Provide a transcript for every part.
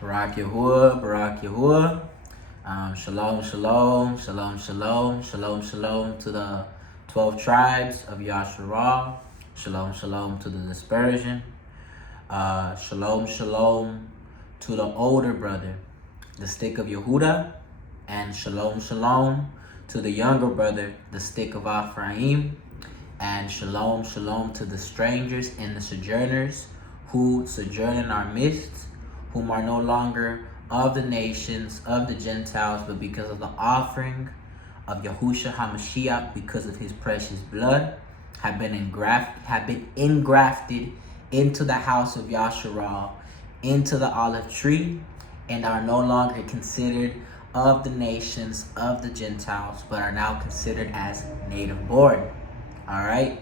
Barak Yahuah, Barak Yahuah. Shalom, shalom, shalom, shalom, shalom, shalom to the 12 tribes of Yasharah. Shalom, shalom to the dispersion. Shalom, shalom to the older brother, the stick of Yehuda. And shalom, shalom to the younger brother, the stick of Ephraim. And shalom, shalom to the strangers and the sojourners who sojourn in our midst, whom are no longer of the nations, of the Gentiles, but because of the offering of Yahushua HaMashiach, because of his precious blood, have been engrafted into the house of Yasharah, into the olive tree, and are no longer considered of the nations, of the Gentiles, but are now considered as native born. All right?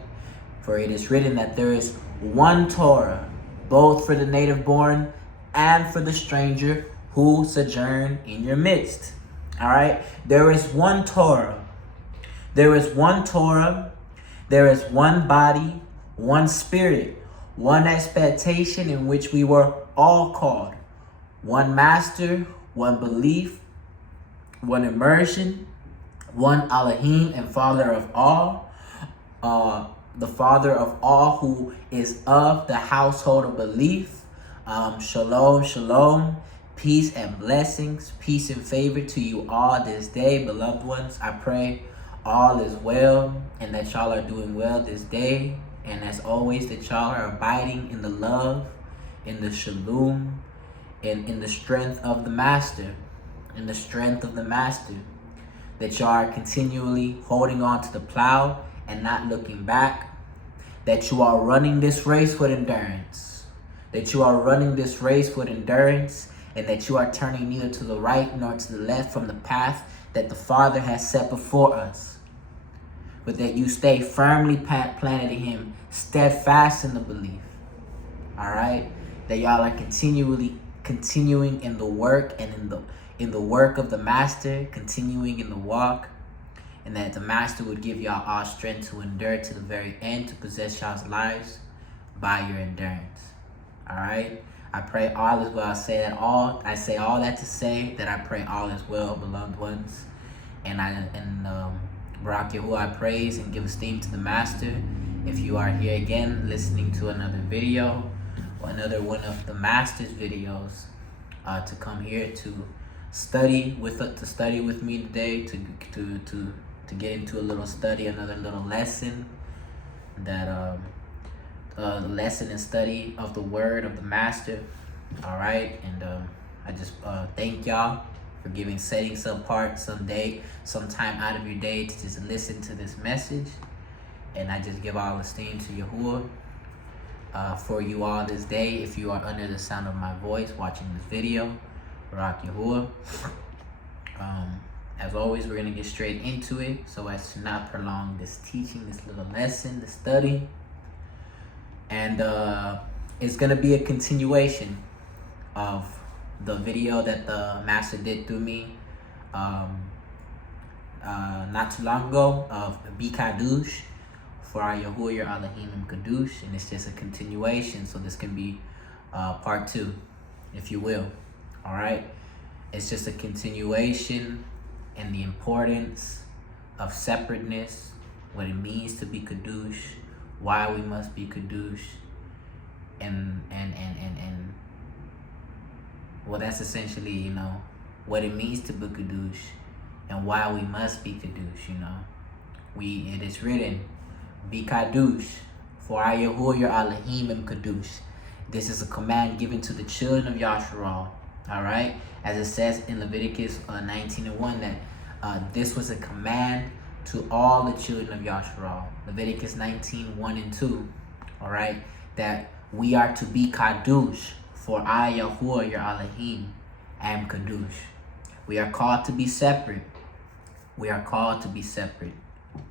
For it is written that there is one Torah, both for the native born and for the stranger who sojourn in your midst. All right? There is one Torah. There is one Torah. There is one body, one spirit, one expectation in which we were all called. One master, one belief, one immersion, one Alahym and Father of all. The Father of all, who is of the household of belief. Shalom, shalom, peace and blessings, peace and favor to you all this day, beloved ones. I pray all is well and that y'all are doing well this day. And as always, that y'all are abiding in the love, in the shalom, and in the strength of the Master, in the strength of the Master. That y'all are continually holding on to the plow and not looking back. That you are running this race with endurance. That you are running this race with endurance, and that you are turning neither to the right nor to the left from the path that the Father has set before us. But that you stay firmly planted in him, steadfast in the belief. All right? That y'all are continuing in the work and in the work of the Master, continuing in the walk. And that the Master would give y'all all strength to endure to the very end, to possess y'all's lives by your endurance. All right? I pray all is well. I say all that to say that I pray all is well, beloved ones. And Barak Yahuah, I praise and give esteem to the Master. If you are here again listening to another video or another one of the Master's videos, to come here to study with me today, to get into a little study, another little lesson, that lesson and study of the word of the Master. All right, and I just thank y'all for setting some time out of your day to just listen to this message. And I just give all esteem to Yahuah for you all this day. If you are under the sound of my voice watching this video, Barak Yahuah. As always, we're going to get straight into it so as to not prolong this teaching, this little lesson, this study. And it's going to be a continuation of the video that the Master did through me not too long ago of Qdush for our Yahuah, your Alahym and Qdush. And it's just a continuation, so this can be part 2, if you will. All right? It's just a continuation and the importance of separateness, what it means to be Qdush, why we must be Qdush, and well, that's essentially, what it means to be Qdush and why we must be Qdush, It is written, be Qdush, for I Yahuah your Alahym and Qdush. This is a command given to the children of Yasharah. All right, as it says in Leviticus 19:1, that this was a command to all the children of Yasharah. Leviticus 19:1-2. All right, that we are to be Qdush, for I Yahuah your Alahym am Qdush. We are called to be separate. We are called to be separate.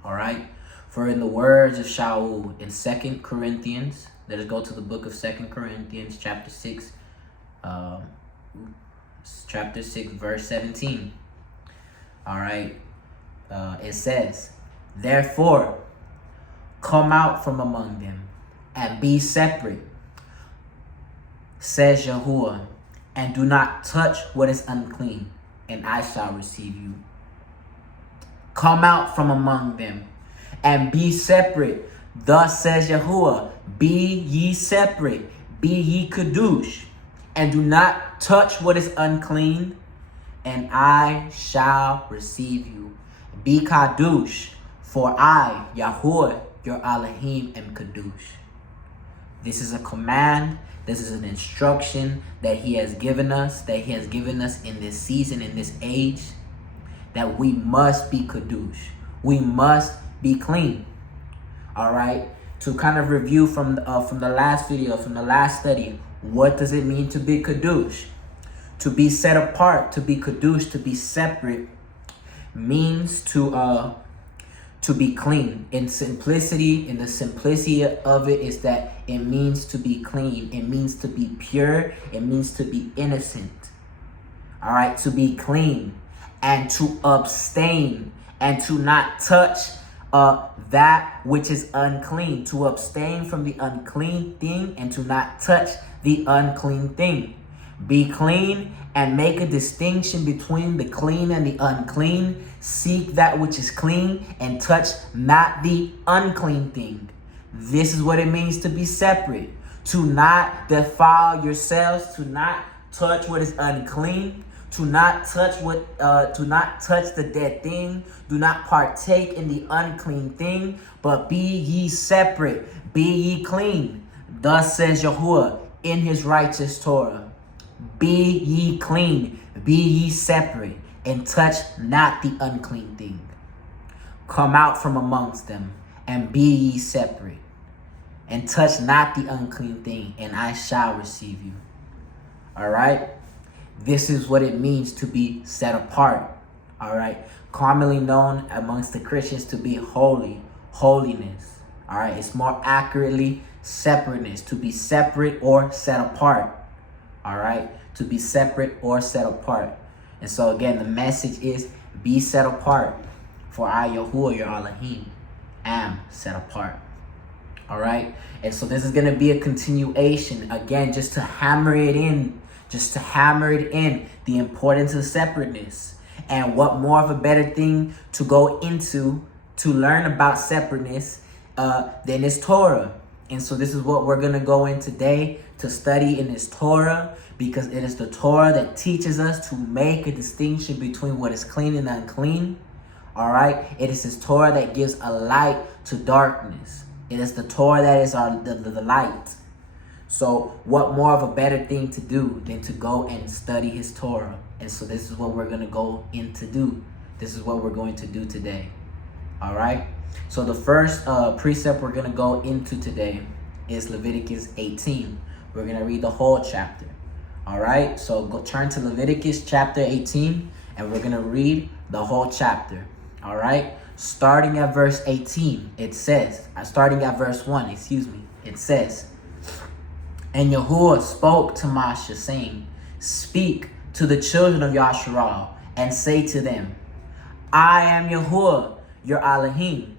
All right. For in the words of Shaul in 2 Corinthians, let us go to the book of 2 Corinthians, chapter 6. Chapter 6, verse 17. All right. It says, therefore, come out from among them and be separate, says Yahuah, and do not touch what is unclean, and I shall receive you. Come out from among them, and be separate. Thus says Yahuah, be ye separate, be ye Qdush, and do not touch what is unclean, and I shall receive you. Be Qdush, for I, Yahuah, your Alahym, am Qdush. This is a command. This is an instruction that he has given us, in this season, in this age, that we must be Qdush. We must be clean. All right. To kind of review from the last video, from the last study, what does it mean to be Qdush? To be set apart, to be Qdush, to be separate, means to be clean. In the simplicity of it is that it means to be clean. It means to be pure. It means to be innocent. All right, to be clean and to abstain and to not touch that which is unclean. To abstain from the unclean thing and to not touch the unclean thing. Be clean and make a distinction between the clean and the unclean. Seek that which is clean and touch not the unclean thing. This is what it means to be separate. To not defile yourselves, to not touch what is unclean, to not touch the dead thing. Do not partake in the unclean thing, but be ye separate, be ye clean. Thus says Yahuah in his righteous Torah. Be ye clean, be ye separate, and touch not the unclean thing. Come out from amongst them, and be ye separate, and touch not the unclean thing, and I shall receive you. All right? This is what it means to be set apart. All right? Commonly known amongst the Christians to be holy, holiness. All right? It's more accurately separateness, to be separate or set apart. All right? To be separate or set apart. And so again, the message is be set apart. For I, Yahuah, your Alahym, am set apart. All right? And so this is going to be a continuation. Again, just to hammer it in. The importance of separateness. And what more of a better thing to go into to learn about separateness than this Torah. And so this is what we're going to go in today to study in this Torah, because it is the Torah that teaches us to make a distinction between what is clean and unclean. All right? It is this Torah that gives a light to darkness. It is the Torah that is the light. So what more of a better thing to do than to go and study his Torah? And so this is what we're going to go in to do. This is what we're going to do today. All right? So the first precept we're going to go into today is Leviticus 18. We're going to read the whole chapter. All right? So go turn to Leviticus chapter 18, and we're going to read the whole chapter. All right? Starting at verse 18, it says, starting at verse 1, it says, and Yahuah spoke to Moshe, saying, speak to the children of Yasharal, and say to them, I am Yahuah, your Alahym.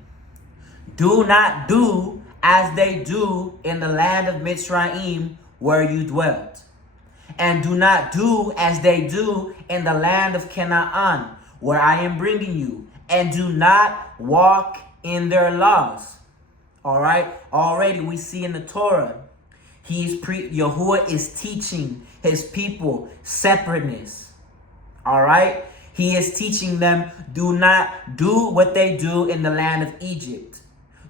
Do not do as they do in the land of Mitzrayim, where you dwelt. And do not do as they do in the land of Canaan, where I am bringing you. And do not walk in their laws. All right? Already we see in the Torah, Yahuah is teaching his people separateness. All right? He is teaching them, do not do what they do in the land of Egypt.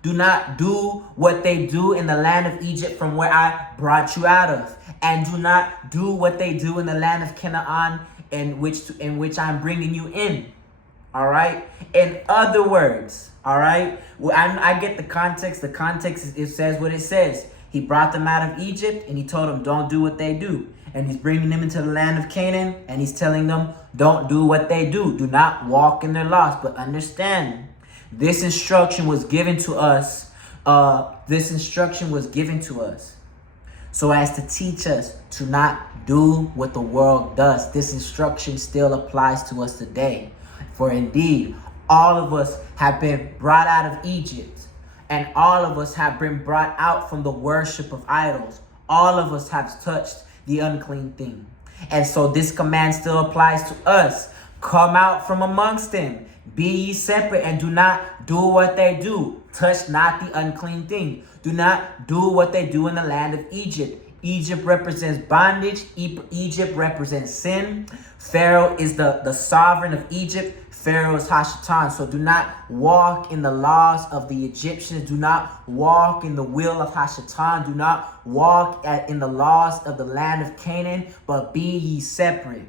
Do not do what they do in the land of Egypt from where I brought you out of. And do not do what they do in the land of Canaan in which I'm bringing you in. All right? In other words, all right? Well, I get the context. The context, it says what it says. He brought them out of Egypt, and he told them, don't do what they do. And he's bringing them into the land of Canaan, and he's telling them, don't do what they do. Do not walk in their laws. But understand, this instruction was given to us. So as to teach us to not do what the world does. This instruction still applies to us today. For indeed, all of us have been brought out of Egypt. And all of us have been brought out from the worship of idols. All of us have touched the unclean thing. And so this command still applies to us. Come out from amongst them. Be ye separate and do not do what they do. Touch not the unclean thing. Do not do what they do in the land of Egypt. Egypt represents bondage. Egypt represents sin. Pharaoh is the sovereign of Egypt. Pharaoh is Hashatan. So do not walk in the laws of the Egyptians. Do not walk in the will of Hashatan. Do not walk in the laws of the land of Canaan, but be ye separate.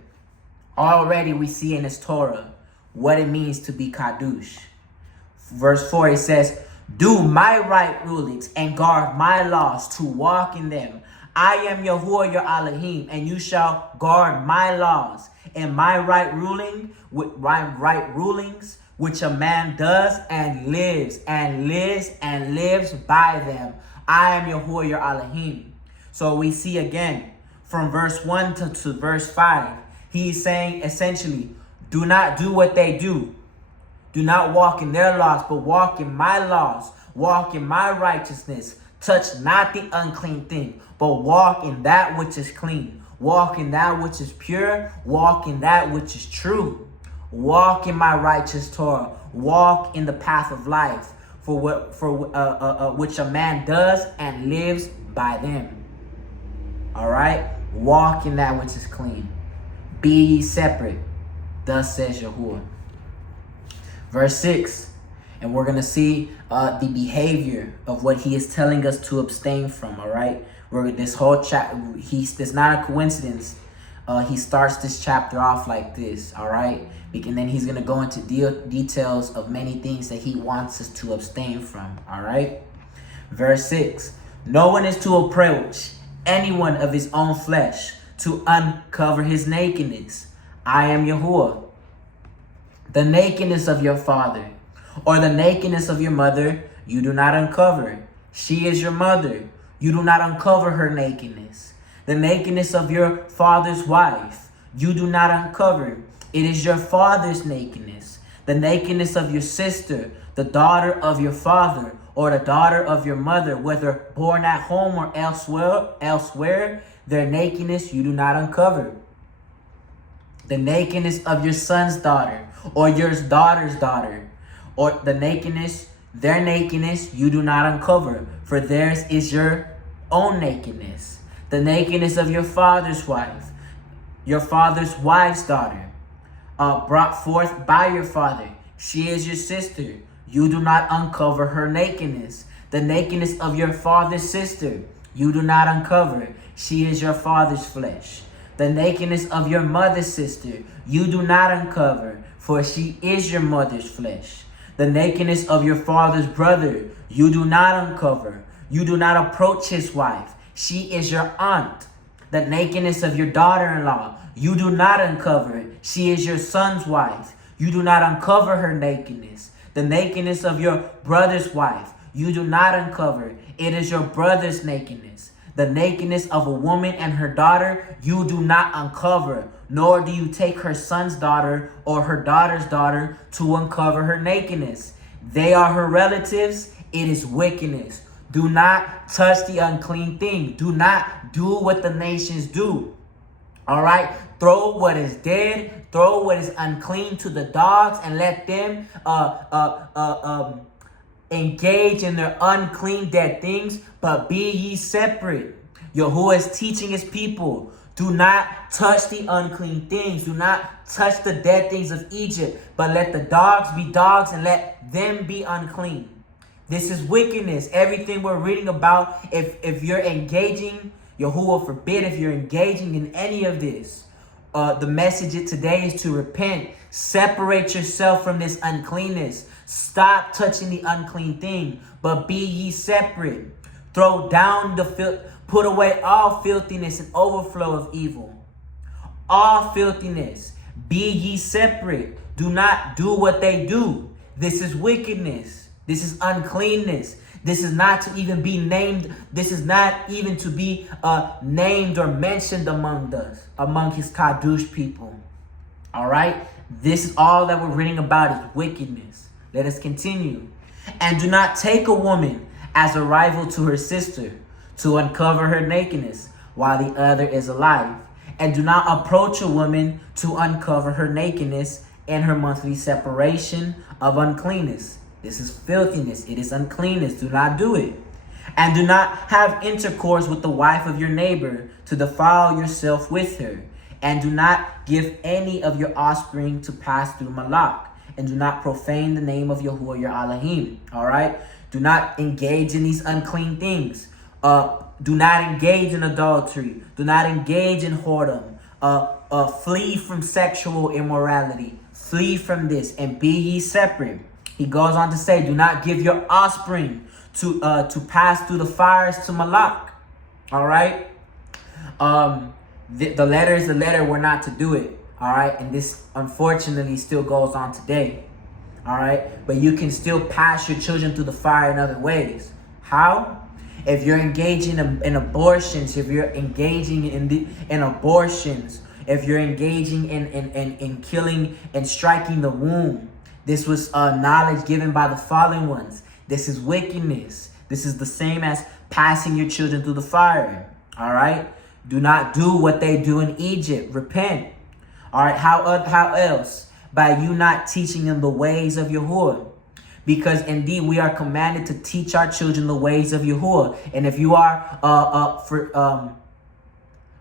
Already we see in this Torah what it means to be Qdush. Verse 4, it says, do my right rulings and guard my laws to walk in them. I am Yahuah your Alahym, and you shall guard my laws and my right rulings, which a man does and lives by them. I am Yahuah your Alahym. So we see again from verse 1 to verse 5, he's saying essentially, do not do what they do. Do not walk in their laws, but walk in my laws. Walk in my righteousness. Touch not the unclean thing, but walk in that which is clean. Walk in that which is pure. Walk in that which is true. Walk in my righteous Torah. Walk in the path of life, which a man does and lives by them. All right? Walk in that which is clean. Be ye separate. Thus says Yahuah. Verse 6, and we're going to see the behavior of what he is telling us to abstain from, all right? Where this whole chapter, it's not a coincidence. He starts this chapter off like this, all right? And then he's going to go into details of many things that he wants us to abstain from, all right? Verse 6, no one is to approach anyone of his own flesh to uncover his nakedness. I am Yahuah. The nakedness of your father or the nakedness of your mother, you do not uncover. She is your mother. You do not uncover her nakedness. The nakedness of your father's wife, you do not uncover. It is your father's nakedness. The nakedness of your sister, the daughter of your father or the daughter of your mother, whether born at home or elsewhere, their nakedness you do not uncover. The nakedness of your son's daughter or your daughter's daughter, or the nakedness, their nakedness, you do not uncover, for theirs is your own nakedness. The nakedness of your father's wife, your father's wife's daughter, brought forth by your father, she is your sister. You do not uncover her nakedness. The nakedness of your father's sister, you do not uncover. She is your father's flesh. The nakedness of your mother's sister, you do not uncover, for she is your mother's flesh. The nakedness of your father's brother, you do not uncover. You do not approach his wife. She is your aunt. The nakedness of your daughter-in-law, you do not uncover. She is your son's wife. You do not uncover her nakedness. The nakedness of your brother's wife, you do not uncover. It is your brother's nakedness. The nakedness of a woman and her daughter, you do not uncover, nor do you take her son's daughter or her daughter's daughter to uncover her nakedness. They are her relatives. It is wickedness. Do not touch the unclean thing. Do not do what the nations do. All right? Throw what is dead, throw what is unclean to the dogs, and let them engage in their unclean dead things, but be ye separate. Yahuah is teaching his people, do not touch the unclean things. Do not touch the dead things of Egypt, but let the dogs be dogs and let them be unclean. This is wickedness. Everything we're reading about, if you're engaging, Yahuah forbid, if you're engaging in any of this, the message today is to repent. Separate yourself from this uncleanness. Stop touching the unclean thing, but be ye separate. Throw down put away all filthiness and overflow of evil. All filthiness. Be ye separate. Do not do what they do. This is wickedness. This is uncleanness. This is not to even be named. This is not even to be named or mentioned among us, among his Qdush people. All right? This is all that we're reading about is wickedness. Let us continue. And do not take a woman as a rival to her sister to uncover her nakedness while the other is alive. And do not approach a woman to uncover her nakedness and her monthly separation of uncleanness. This is filthiness. It is uncleanness. Do not do it. And do not have intercourse with the wife of your neighbor to defile yourself with her. And do not give any of your offspring to pass through Malak. And do not profane the name of Yahuah your Alahym. All right? Do not engage in these unclean things. Do not engage in adultery. Do not engage in whoredom. Flee from sexual immorality. Flee from this and be ye separate. He goes on to say, do not give your offspring to pass through the fires to Malak. All right? The letter is the letter. We're not to do it. All right? And this, unfortunately, still goes on today. All right? But you can still pass your children through the fire in other ways. How? If you're engaging in abortions, if you're engaging in abortions, if you're engaging in killing and striking the womb, this was knowledge given by the fallen ones. This is wickedness. This is the same as passing your children through the fire. All right? Do not do what they do in Egypt. Repent. All right? How else? By you not teaching them the ways of Yahuah. Because indeed we are commanded to teach our children the ways of Yahuah. And if you are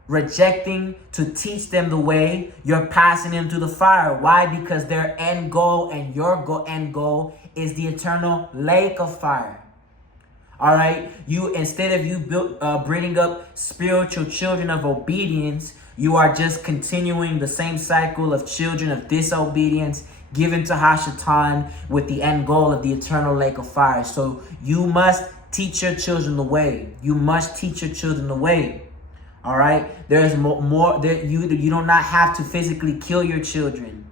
rejecting to teach them the way, you're passing them through the fire. Why? Because their end goal and your end goal is the eternal lake of fire. All right? You, instead of you bringing up spiritual children of obedience, you are just continuing the same cycle of children of disobedience given to Hashatan with the end goal of the eternal lake of fire. So you must teach your children the way. You must teach your children the way. All right? There's more there, you do not have to physically kill your children.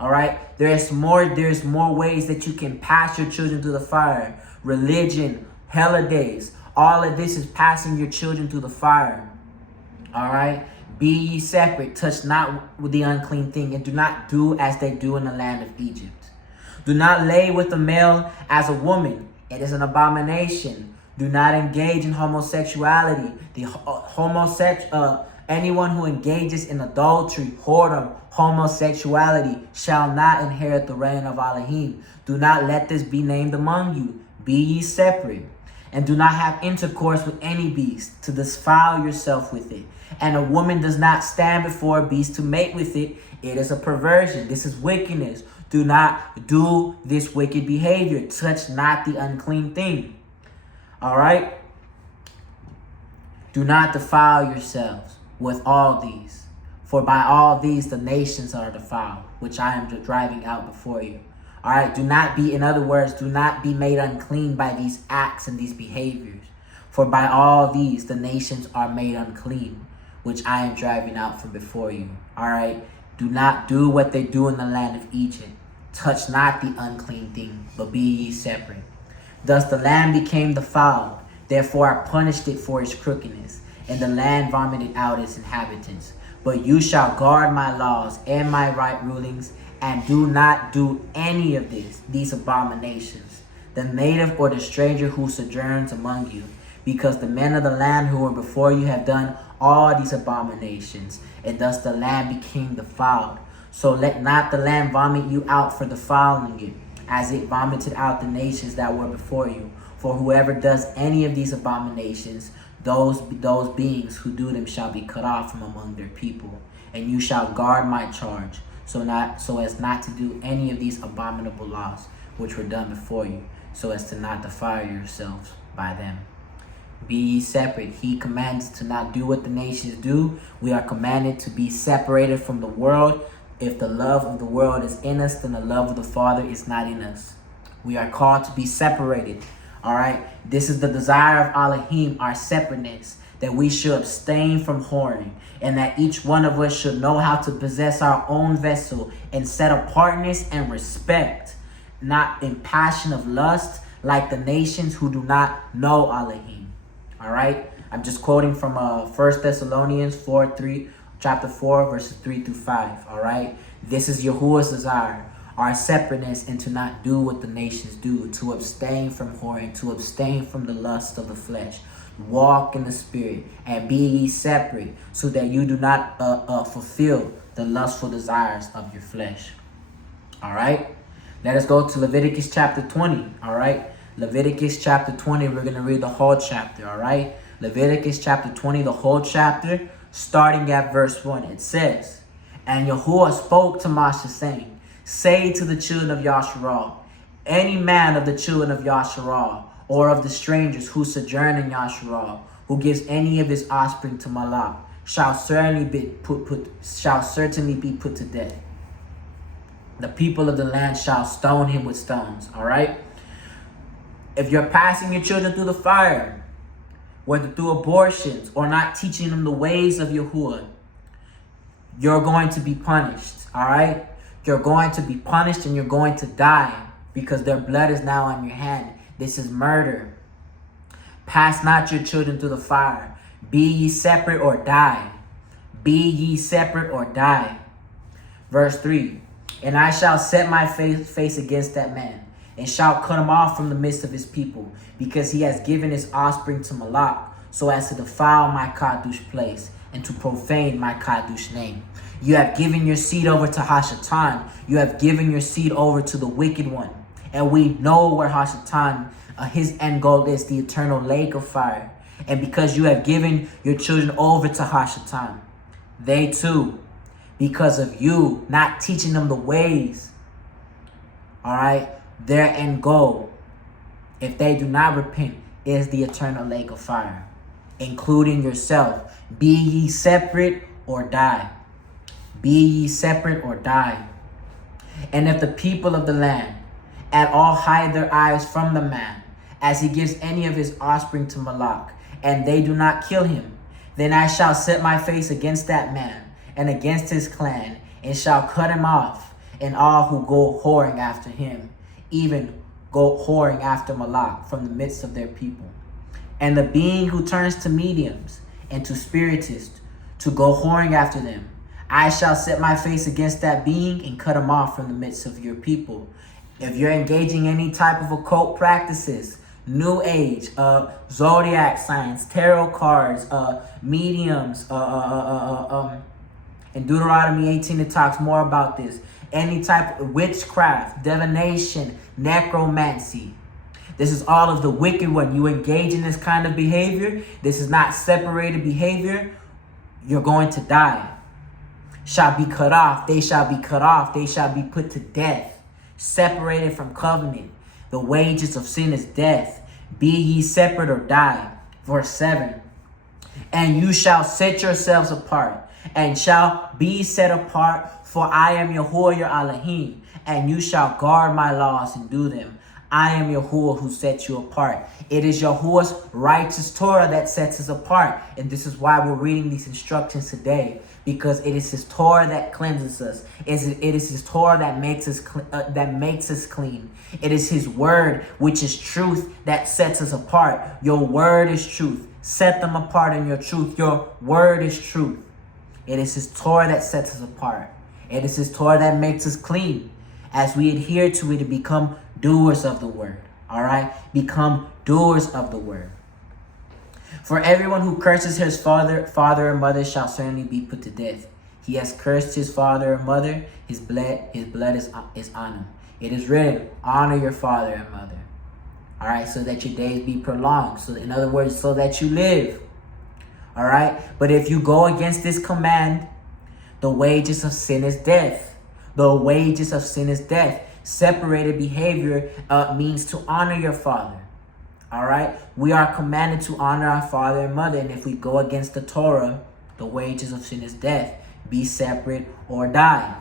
All right? There's more ways that you can pass your children through the fire. Religion, holidays, all of this is passing your children through the fire. All right? Be ye separate, touch not with the unclean thing, and do not do as they do in the land of Egypt. Do not lay with a male as a woman. It is an abomination. Do not engage in homosexuality. Anyone who engages in adultery, whoredom, homosexuality shall not inherit the reign of Alahym. Do not let this be named among you. Be ye separate. And do not have intercourse with any beast to defile yourself with it. And a woman does not stand before a beast to mate with it. It is a perversion. This is wickedness. Do not do this wicked behavior. Touch not the unclean thing. All right? Do not defile yourselves with all these. For by all these the nations are defiled, which I am driving out before you. All right? Do not be, in other words, do not be made unclean by these acts and these behaviors. For by all these the nations are made unclean, which I am driving out from before you. All right? Do not do what they do in the land of Egypt. Touch not the unclean thing, but be ye separate. Thus the land became defiled. Therefore I punished it for its crookedness, and the land vomited out its inhabitants. But you shall guard my laws and my right rulings, and do not do any of these abominations, the native or the stranger who sojourns among you, because the men of the land who were before you have done all these abominations, and thus the land became defiled. So let not the land vomit you out for defiling it, as it vomited out the nations that were before you. For whoever does any of these abominations, those beings who do them shall be cut off from among their people. And you shall guard my charge, so as not to do any of these abominable laws which were done before you, so as to not defile yourselves by them. Be ye separate. He commands to not do what the nations do. We are commanded to be separated from the world. If the love of the world is in us, then the love of the Father is not in us. We are called to be separated. All right. This is the desire of Alahym, our separateness, that we should abstain from whoring, and that each one of us should know how to possess our own vessel in set-apartness and respect, not in passion of lust like the nations who do not know Alahym. All right. I'm just quoting from 1 Thessalonians chapter 4, verses 3 through 5. All right. This is Yahuwah's desire, our separateness, and to not do what the nations do, to abstain from whoring, to abstain from the lust of the flesh, Walk in the Spirit, and be ye separate, so that you do not fulfill the lustful desires of your flesh. All right? Let us go to Leviticus chapter 20. All right? Leviticus chapter 20, we're going to read the whole chapter. All right? Leviticus chapter 20, the whole chapter, starting at verse 1. It says, "And Yahuah spoke to Moshe, saying, Say to the children of Yasharal, any man of the children of Yasharal, or of the strangers who sojourn in Yasharal, who gives any of his offspring to Malak, shall certainly be put to death. The people of the land shall stone him with stones." All right? If you're passing your children through the fire, whether through abortions or not teaching them the ways of Yahuah, you're going to be punished. All right? You're going to be punished and you're going to die because their blood is now on your hand. This is murder. Pass not your children through the fire. Be ye separate or die. Be ye separate or die. Verse 3. "And I shall set my face against that man, and shall cut him off from the midst of his people, because he has given his offspring to Malak, so as to defile my Qdush place, and to profane my Qdush name. You have given your seed over to Hashatan. You have given your seed over to the wicked one. And we know where Hashatan, his end goal is, the eternal lake of fire. And because you have given your children over to Hashatan, they too, because of you not teaching them the ways, all right, their end goal, if they do not repent, is the eternal lake of fire, including yourself. Be ye separate or die. Be ye separate or die. And if the people of the land at all hide their eyes from the man, as he gives any of his offspring to Malak, and they do not kill him, then I shall set my face against that man and against his clan, and shall cut him off, and all who go whoring after him, even go whoring after Malak from the midst of their people. And the being who turns to mediums and to spiritists to go whoring after them, I shall set my face against that being and cut him off from the midst of your people. If you're engaging any type of occult practices, New Age, zodiac signs, tarot cards, mediums, in Deuteronomy 18 it talks more about this. Any type of witchcraft, divination, necromancy. This is all of the wicked one. You engage in this kind of behavior, this is not separated behavior, you're going to die. Shall be cut off. They shall be cut off. They shall be put to death. Separated from covenant. The wages of sin is death. Be ye separate or die. Verse 7. And you shall set yourselves apart, and shall be set apart, for I am Yahuah your Alahym, and you shall guard my laws and do them. I am Yahuah who sets you apart. It is Yahuah's righteous Torah that sets us apart. And this is why we're reading these instructions today. Because it is his Torah that cleanses us. It is his Torah that makes us clean. It is his word, which is truth, that sets us apart. Your word is truth. Set them apart in your truth. Your word is truth. It is his Torah that sets us apart. It is his Torah that makes us clean. As we adhere to it, to become doers of the word. All right? Become doers of the word. For everyone who curses his father or mother shall certainly be put to death. He has cursed his father or mother, his blood is on him. It is written, honor your father and mother. All right, so that your days be prolonged. So in other words, so that you live. All right, but if you go against this command, the wages of sin is death. The wages of sin is death. Separated behavior means to honor your father. All right, we are commanded to honor our father and mother, and if we go against the Torah, the wages of sin is death. Be separate or die.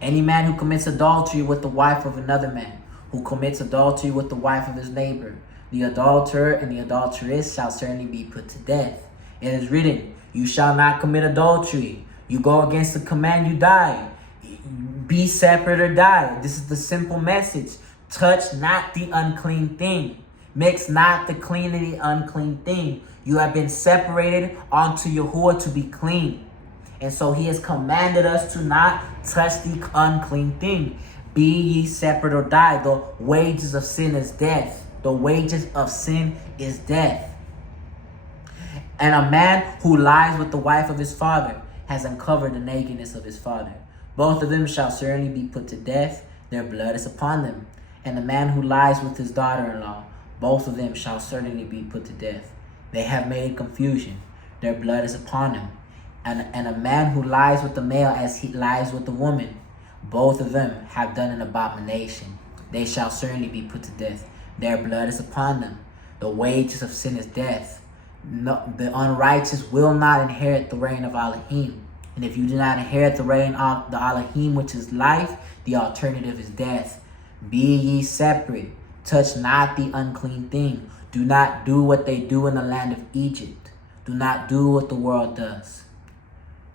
Any man who commits adultery with the wife of another man, who commits adultery with the wife of his neighbor, the adulterer and the adulteress shall certainly be put to death. It is written, you shall not commit adultery. You go against the command, you die. Be separate or die. This is the simple message. Touch not the unclean thing. Mix not the clean and the unclean thing. You have been separated unto Yahuah to be clean. And so he has commanded us to not touch the unclean thing. Be ye separate or die. The wages of sin is death. The wages of sin is death. And a man who lies with the wife of his father has uncovered the nakedness of his father. Both of them shall certainly be put to death. Their blood is upon them. And the man who lies with his daughter-in-law, both of them shall certainly be put to death. They have made confusion. Their blood is upon them. And a man who lies with the male as he lies with the woman, both of them have done an abomination. They shall certainly be put to death. Their blood is upon them. The wages of sin is death. No, the unrighteous will not inherit the reign of Alahym. And if you do not inherit the reign of the Alahym, which is life, the alternative is death. Be ye separate. Touch not the unclean thing. Do not do what they do in the land of Egypt. Do not do what the world does.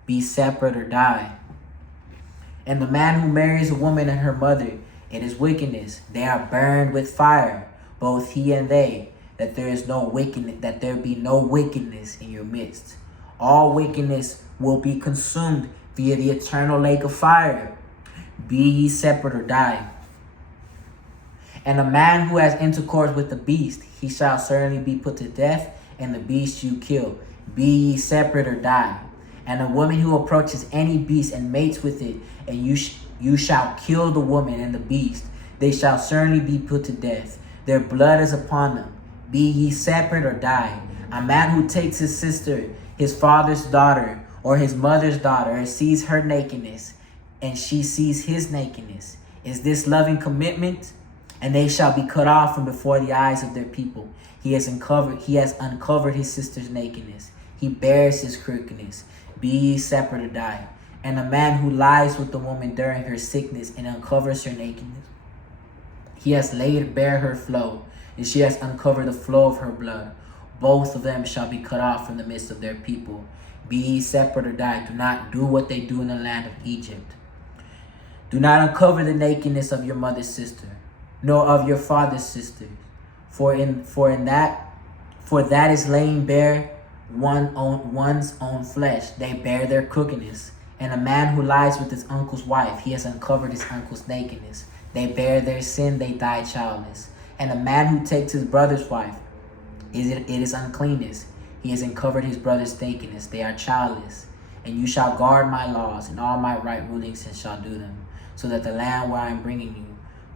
Be separate or die. And the man who marries a woman and her mother, it is wickedness. They are burned with fire, both he and they, that there is no wickedness, that there be no wickedness in your midst. All wickedness will be consumed via the eternal lake of fire. Be ye separate or die. And a man who has intercourse with the beast, he shall certainly be put to death, and the beast you kill. Be ye separate or die. And a woman who approaches any beast and mates with it, and you shall kill the woman and the beast, they shall certainly be put to death. Their blood is upon them. Be ye separate or die. A man who takes his sister, his father's daughter, or his mother's daughter, and sees her nakedness, and she sees his nakedness, is this loving commitment? And they shall be cut off from before the eyes of their people. He has uncovered his sister's nakedness. He bears his crookedness. Be ye separate or die. And a man who lies with the woman during her sickness and uncovers her nakedness, he has laid bare her flow, and she has uncovered the flow of her blood. Both of them shall be cut off from the midst of their people. Be ye separate or die. Do not do what they do in the land of Egypt. Do not uncover the nakedness of your mother's sister, nor of your father's sister, for that is laying bare one's own flesh. They bear their crookedness. And a man who lies with his uncle's wife, he has uncovered his uncle's nakedness. They bear their sin, they die childless. And a man who takes his brother's wife, it is uncleanness. He has uncovered his brother's nakedness. They are childless. And you shall guard my laws and all my right rulings, and shall do them, so that the land where I am bringing you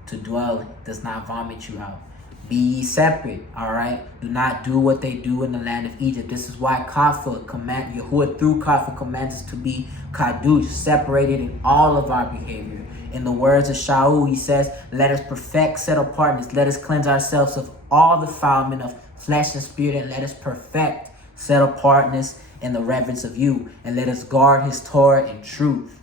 to dwell does not vomit you out. Be ye separate, all right? Do not do what they do in the land of Egypt. This is why Yahuah through Kafir commands us to be Qdush, separated in all of our behavior. In the words of Shaul, he says, let us perfect set-apartness. Let us cleanse ourselves of all defilement of flesh and spirit, and let us perfect set-apartness in the reverence of you. And let us guard his Torah in truth.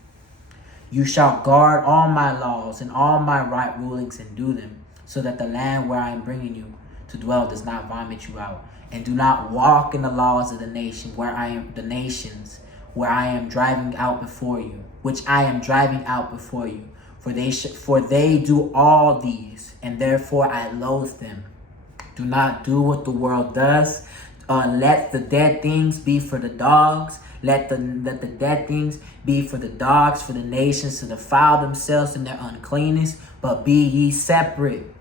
You shall guard all my laws and all my right rulings and do them, so that the land where I am bringing you to dwell does not vomit you out. And do not walk in the laws of the nations where I am driving out before you, which I am driving out before you. For they do all these, and therefore I loathe them. Do not do what the world does. Let the dead things be for the dogs. Let the dead things be for the dogs, for the nations to defile themselves in their uncleanness. But be ye separate.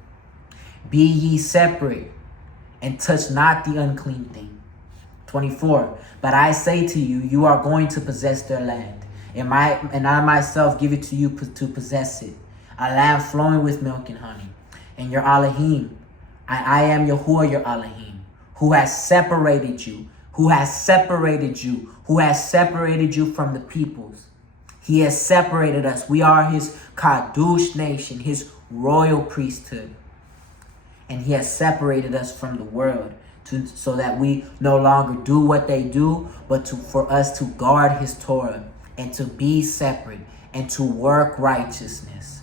Be ye separate, and touch not the unclean thing. 24. But I say to you, you are going to possess their land, and I myself give it to you to possess it, a land flowing with milk and honey. And your Alahym, I am Yahuah, your Alahym, who has separated you, who has separated you from the peoples. He has separated us. We are his Qdush nation, his royal priesthood. And he has separated us from the world so that we no longer do what they do, but for us to guard his Torah and to be separate and to work righteousness.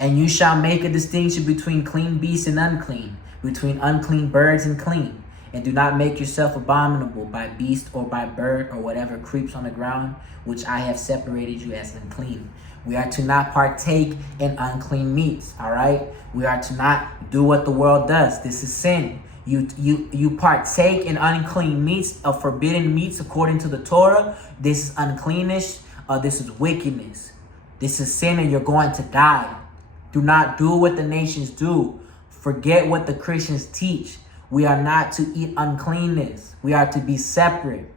And you shall make a distinction between clean beasts and unclean, between unclean birds and clean. And do not make yourself abominable by beast or by bird or whatever creeps on the ground, which I have separated you as unclean. We are to not partake in unclean meats, all right? We are to not do what the world does. This is sin. You partake in unclean meats, of forbidden meats according to the Torah. This is uncleanness. This is wickedness. This is sin, and you're going to die. Do not do what the nations do. Forget what the Christians teach. We are not to eat uncleanness. We are to be separate.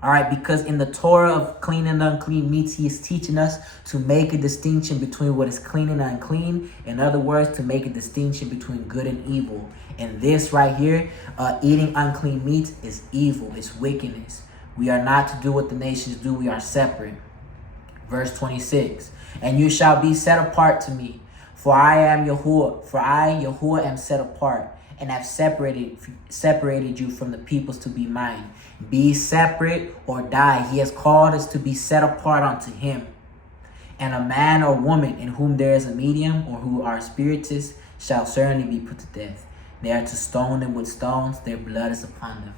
All right, because in the Torah of clean and unclean meats, he is teaching us to make a distinction between what is clean and unclean. In other words, to make a distinction between good and evil. And this right here, eating unclean meats is evil. It's wickedness. We are not to do what the nations do. We are separate. Verse 26. And you shall be set apart to me, for I am Yahuah. For I, Yahuah, am set apart, and have separated you from the peoples to be mine. Be separate or die. He has called us to be set apart unto him. And a man or woman in whom there is a medium, or who are spiritists, shall certainly be put to death. They are to stone them with stones. Their blood is upon them.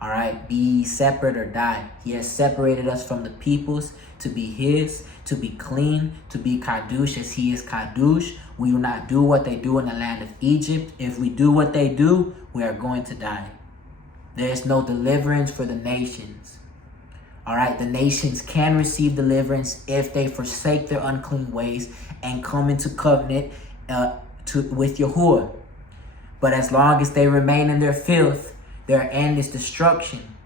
All right, be separate or die. He has separated us from the peoples to be his, to be clean, to be Qdush as he is Qdush. We will not do what they do in the land of Egypt. If we do what they do, we are going to die. There is no deliverance for the nations. All right, the nations can receive deliverance if they forsake their unclean ways and come into covenant with Yahuah. But as long as they remain in their filth, their end is destruction.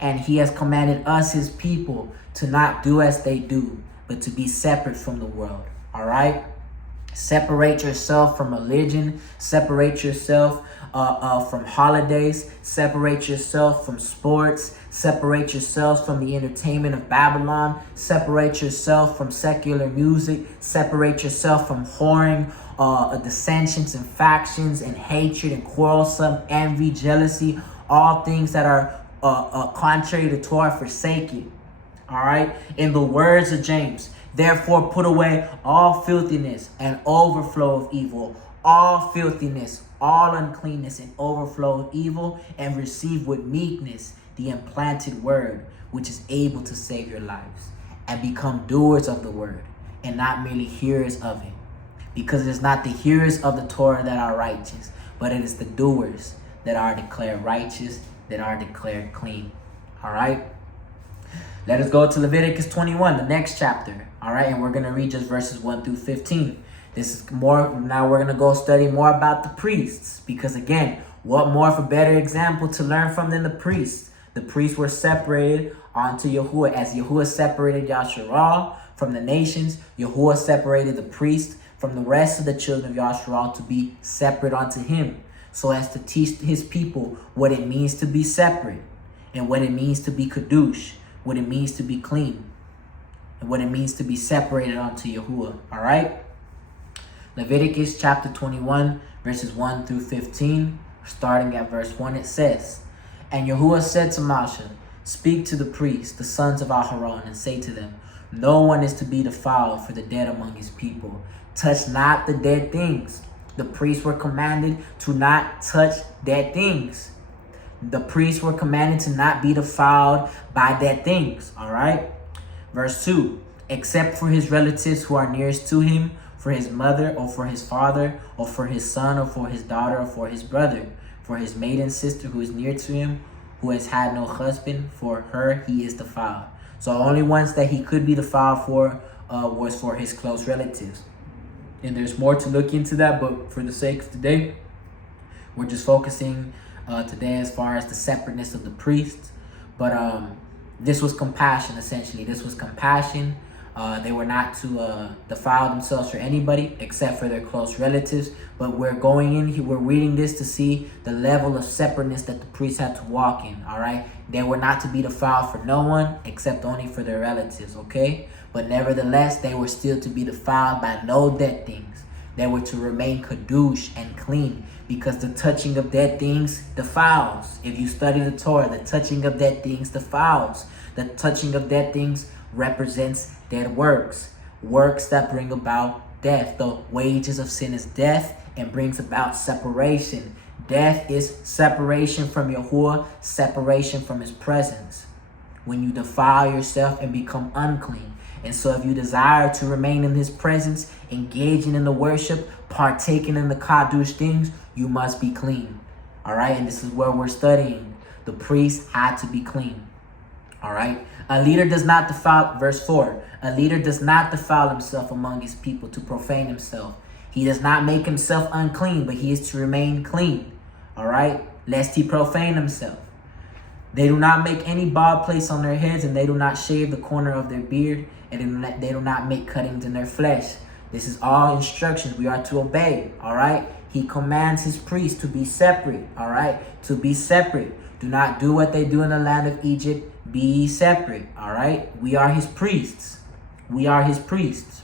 And he has commanded us, his people, to not do as they do, but to be separate from the world. All right? Separate yourself from religion. Separate yourself from holidays. Separate yourself from sports. Separate yourselves from the entertainment of Babylon. Separate yourself from secular music. Separate yourself from whoring, dissensions and factions and hatred and quarrelsome, envy, jealousy, all things that are contrary to Torah, forsake it. All right? In the words of James, therefore put away all filthiness and overflow of evil, all filthiness, all uncleanness and overflow of evil, and receive with meekness the implanted word, which is able to save your lives, and become doers of the word and not merely hearers of it. Because it is not the hearers of the Torah that are righteous, but it is the doers that are declared righteous, that are declared clean. All right? Let us go to Leviticus 21, the next chapter. All right? And we're going to read just verses 1 through 15. This is more, now we're going to go study more about the priests. Because again, what more of a better example to learn from than the priests? The priests were separated unto Yahuah. As Yahuah separated Yasharal from the nations, Yahuah separated the priest from the rest of the children of Yasharal to be separate unto him, so as to teach his people what it means to be separate, and what it means to be Qdush, what it means to be clean, and what it means to be separated unto Yahuah. All right? Leviticus chapter 21, verses 1 through 15, starting at verse 1, it says, And Yahuah said to Moshe, Speak to the priests, the sons of Aharon, and say to them, No one is to be defiled for the dead among his people. Touch not the dead things. The priests were commanded to not touch dead things. The priests were commanded to not be defiled by dead things. All right? Verse 2. Except for his relatives who are nearest to him, for his mother, or for his father, or for his son, or for his daughter, or for his brother, for his maiden sister who is near to him, who has had no husband, for her he is defiled. So the only ones that he could be defiled for was for his close relatives. And there's more to look into that, but for the sake of today, we're just focusing today as far as the separateness of the priests. But this was compassion, essentially. This was compassion. They were not to defile themselves for anybody except for their close relatives. But we're going in here, we're reading this to see the level of separateness that the priests had to walk in, all right? They were not to be defiled for no one except only for their relatives, okay? But nevertheless, they were still to be defiled by no dead things. They were to remain Qdush and clean, because the touching of dead things defiles. If you study the Torah, the touching of dead things defiles. The touching of dead things represents dead works, works that bring about death. The wages of sin is death, and brings about separation. Death is separation from Yahuah, separation from his presence. When you defile yourself and become unclean. And so if you desire to remain in his presence, engaging in the worship, partaking in the Qdush things, you must be clean. All right, and this is where we're studying. The priest had to be clean. All right, a leader does not defile, verse 4, a leader does not defile himself among his people to profane himself. He does not make himself unclean, but he is to remain clean. All right, lest he profane himself. They do not make any bald place on their heads, and they do not shave the corner of their beard, and they do not make cuttings in their flesh. This is all instructions we are to obey, all right? He commands his priests to be separate, all right? To be separate. Do not do what they do in the land of Egypt. Be ye separate, all right? We are his priests. We are his priests.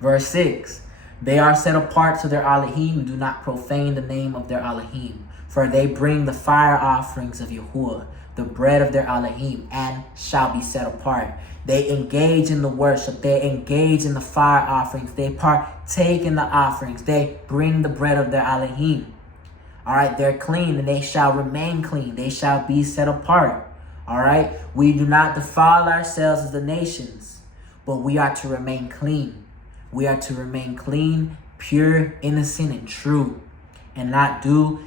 Verse 6. They are set apart to their Alahym. Do not profane the name of their Alahym. For they bring the fire offerings of Yahuah, the bread of their Alahym, and shall be set apart. They engage in the worship. They engage in the fire offerings. They partake in the offerings. They bring the bread of their Alahym. All right, they're clean and they shall remain clean. They shall be set apart. All right, we do not defile ourselves as the nations, but we are to remain clean. We are to remain clean, pure, innocent, and true, and not do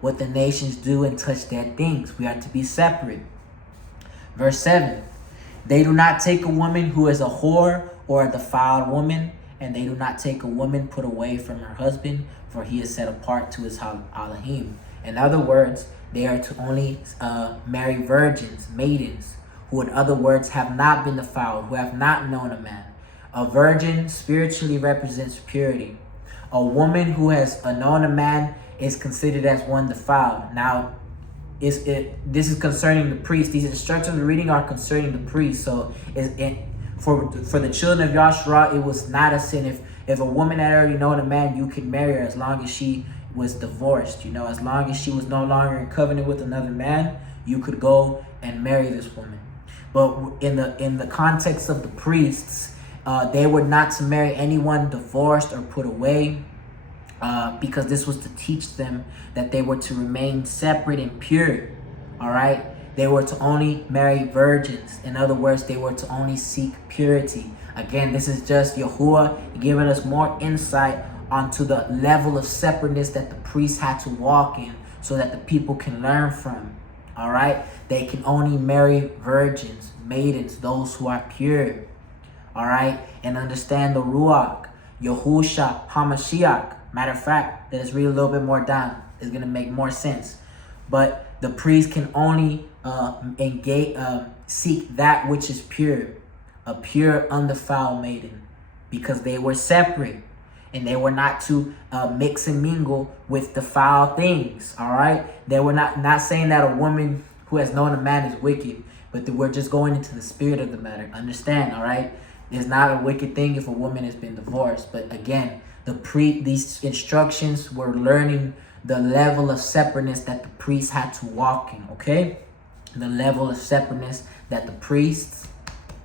what the nations do and touch their things. We are to be separate. Verse 7. They do not take a woman who is a whore or a defiled woman, and they do not take a woman put away from her husband, for he is set apart to his Alahym. In other words, they are to only marry virgins, maidens, who in other words have not been defiled, who have not known a man. A virgin spiritually represents purity. A woman who has known a man is considered as one defiled. Now, this is concerning the priest. These instructions we're reading are concerning the priest. So, for the children of Yahshua, it was not a sin. If a woman had already known a man, you could marry her as long as she was divorced. You know, as long as she was no longer in covenant with another man, you could go and marry this woman. But in the context of the priests, they were not to marry anyone divorced or put away, because this was to teach them that they were to remain separate and pure. All right, they were to only marry virgins. In other words, they were to only seek purity. Again, this is just Yahuah giving us more insight onto the level of separateness that the priests had to walk in, so that the people can learn from. All right, they can only marry virgins, maidens, those who are pure. All right, and understand the Ruach, Yahusha HaMashiach. Matter of fact, let's read a little bit more down. It's going to make more sense. But the priest can only seek that which is pure, a pure, undefiled maiden, because they were separate and they were not to mix and mingle with defiled things. All right, they were not saying that a woman who has known a man is wicked, but we're just going into the spirit of the matter. Understand? All right, it's not a wicked thing if a woman has been divorced, but again, these instructions were learning the level of separateness that the priests had to walk in, okay? The level of separateness that the priests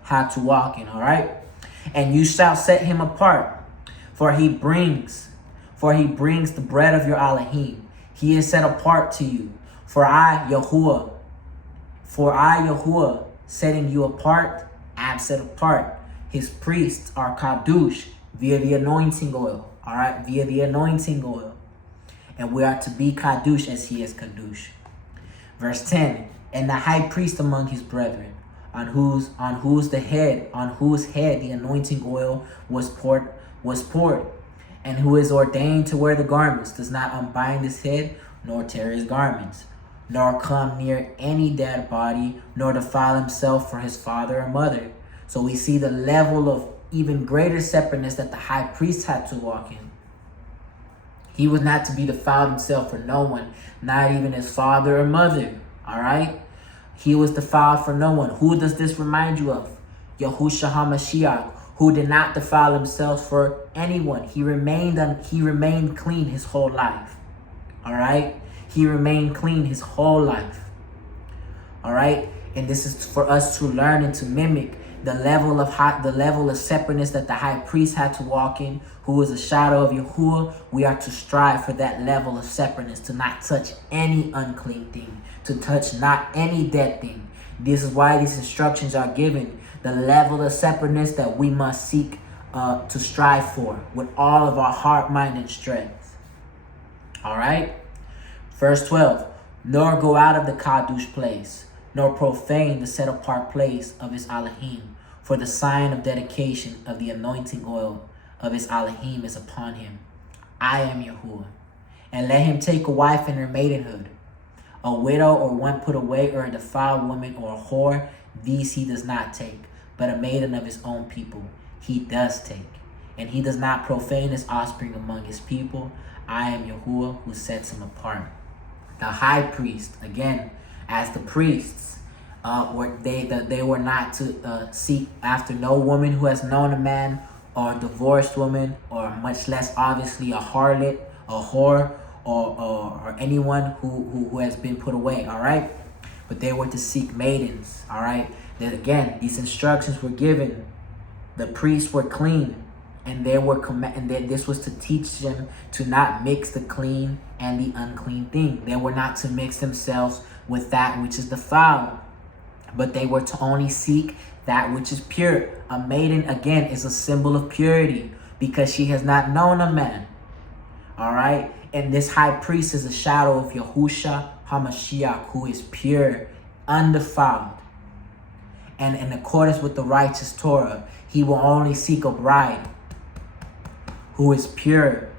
had to walk in, all right? And you shall set him apart, for he brings the bread of your Alahym. He is set apart to you. For I, Yahuah, setting you apart, I am set apart. His priests are Qdush via the anointing oil. All right, via the anointing oil. And we are to be Qdush as he is Qdush. Verse 10, and the high priest among his brethren, on whose head the anointing oil was poured, and who is ordained to wear the garments, does not unbind his head, nor tear his garments, nor come near any dead body, nor defile himself for his father or mother. So we see the level of even greater separateness that the high priest had to walk in. He was not to be defiled himself for no one, not even his father or mother. All right? He was defiled for no one. Who does this remind you of? Yahushua HaMashiach, who did not defile himself for anyone. He remained clean his whole life. All right? He remained clean his whole life. All right? And this is for us to learn and to mimic the level of separateness that the high priest had to walk in, who is a shadow of Yahuah. We are to strive for that level of separateness, to not touch any unclean thing, to touch not any dead thing. This is why these instructions are given, the level of separateness that we must seek to strive for with all of our heart, mind, and strength. All right? Verse 12, nor go out of the Qdush place, nor profane the set-apart place of his Alahym, for the sign of dedication of the anointing oil of his Alahym is upon him. I am Yahuah, And let him take a wife in her maidenhood, a widow or one put away, or a defiled woman or a whore. These he does not take, but a maiden of his own people he does take. And he does not profane his offspring among his people. I am Yahuah who sets him apart. The high priest, again, as the priests, they were not to seek after no woman who has known a man, or a divorced woman, or much less obviously a harlot, a whore, or anyone who has been put away, all right? But they were to seek maidens, all right? Then again, these instructions were given. The priests were clean, and they were this was to teach them to not mix the clean and the unclean thing. They were not to mix themselves with that which is defiled, but they were to only seek that which is pure. A maiden, again, is a symbol of purity because she has not known a man, all right? And this high priest is a shadow of Yahushua HaMashiach, who is pure, undefiled. And in accordance with the righteous Torah, he will only seek a bride who is pure,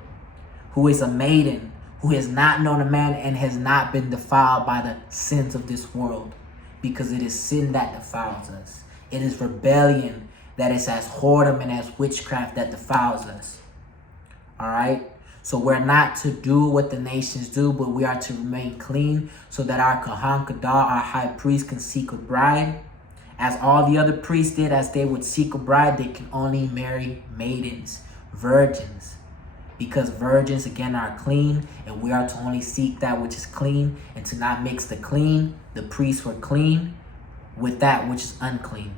who is a maiden, who has not known a man and has not been defiled by the sins of this world. Because it is sin that defiles us. It is rebellion that is as whoredom and as witchcraft that defiles us. All right? So we're not to do what the nations do, but we are to remain clean so that our Kohen Gadol, our high priest, can seek a bride. As all the other priests did, as they would seek a bride, they can only marry maidens, virgins. Because virgins, again, are clean, and we are to only seek that which is clean and to not mix the clean. The priests were clean with that which is unclean.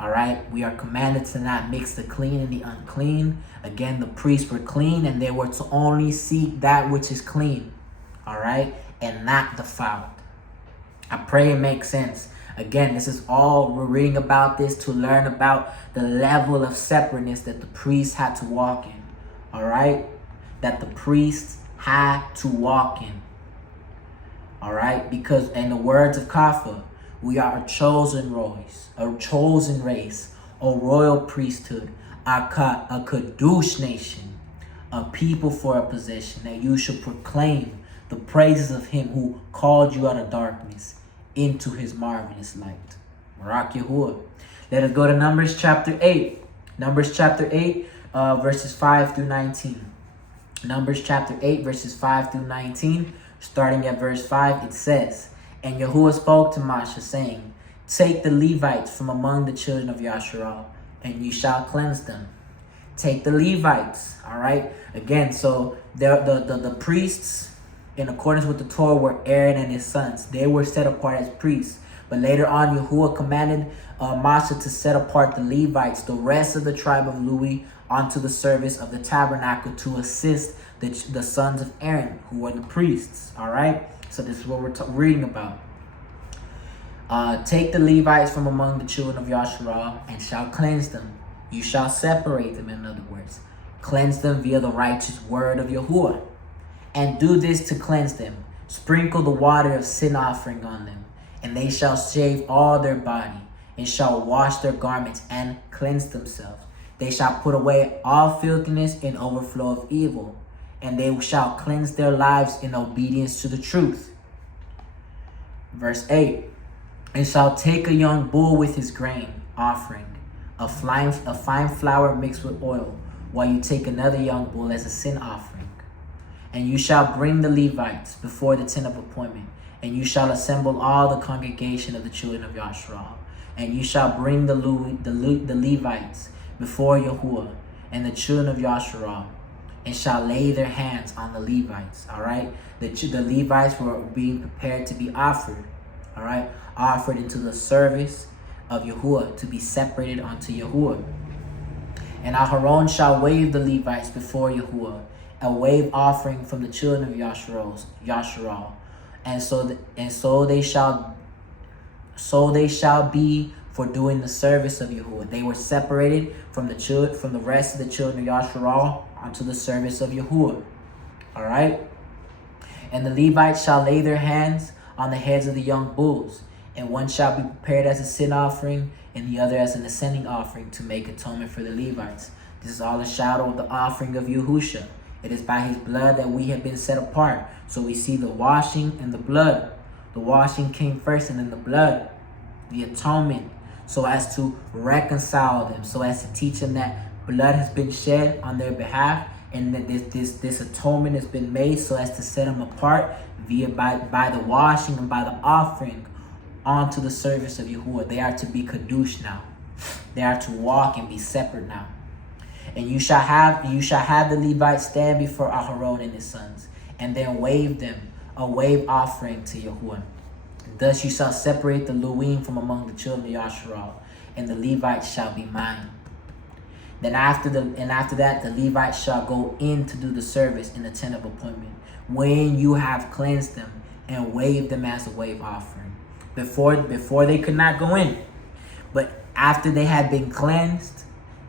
All right, we are commanded to not mix the clean and the unclean. Again, the priests were clean and they were to only seek that which is clean. All right, and not defiled. I pray it makes sense. Again, this is all we're reading about this to learn about the level of separateness that the priests had to walk in. All right, that the priests had to walk in. All right, because in the words of Kafa, we are a chosen race, a royal priesthood, a Qdush nation, a people for a possession, that you should proclaim the praises of him who called you out of darkness into his marvelous light. Barak Yahuah. Let us go to Numbers chapter 8. Numbers chapter 8, verses 5 through 19. Numbers chapter 8, verses 5 through 19. Starting at verse 5, it says, And Yahuah spoke to Moshe, saying, Take the Levites from among the children of Yasharal, and you shall cleanse them. Take the Levites, all right? Again, so the priests, in accordance with the Torah, were Aaron and his sons. They were set apart as priests. But later on, Yahuah commanded Moshe to set apart the Levites, the rest of the tribe of Levi, onto the service of the tabernacle to assist the sons of Aaron, who were the priests, all right? So this is what we're reading about. Take the Levites from among the children of Yasharal and shall cleanse them. You shall separate them, in other words. Cleanse them via the righteous word of Yahuah. And do this to cleanse them. Sprinkle the water of sin offering on them. And they shall shave all their body, and shall wash their garments and cleanse themselves. They shall put away all filthiness and overflow of evil. And they shall cleanse their lives in obedience to the truth. Verse 8. And shall take a young bull with his grain offering, a fine flour mixed with oil, while you take another young bull as a sin offering. And you shall bring the Levites before the tent of appointment, and you shall assemble all the congregation of the children of Yasharal. And you shall bring the Levites before Yahuah and the children of Yasharal, and shall lay their hands on the Levites. All right, the Levites were being prepared to be offered. All right, offered into the service of Yahuah, to be separated unto Yahuah. And Aharon shall wave the Levites before Yahuah, a wave offering from the children of Yasharal, and so they shall be for doing the service of Yahuah. They were separated from the rest of the children of Yasharal unto the service of Yahuah. All right, and the Levites shall lay their hands on the heads of the young bulls, and one shall be prepared as a sin offering, and the other as an ascending offering to make atonement for the Levites. This is all a shadow of the offering of Yahusha. It is by his blood that we have been set apart. So we see the washing and the blood. The washing came first and then the blood, the atonement, so as to reconcile them, so as to teach them that blood has been shed on their behalf, and that this atonement has been made so as to set them apart by the washing and by the offering onto the service of Yahuah. They are to be Qdush now. They are to walk and be separate now. And you shall have the Levites stand before Aharon and his sons, and then wave them a wave offering to Yahuah. Thus you shall separate the loniqim from among the children of Yasharal, and the Levites shall be mine. Then after that the Levites shall go in to do the service in the tent of appointment, when you have cleansed them, and wave them as a wave offering. Before they could not go in, but after they had been cleansed,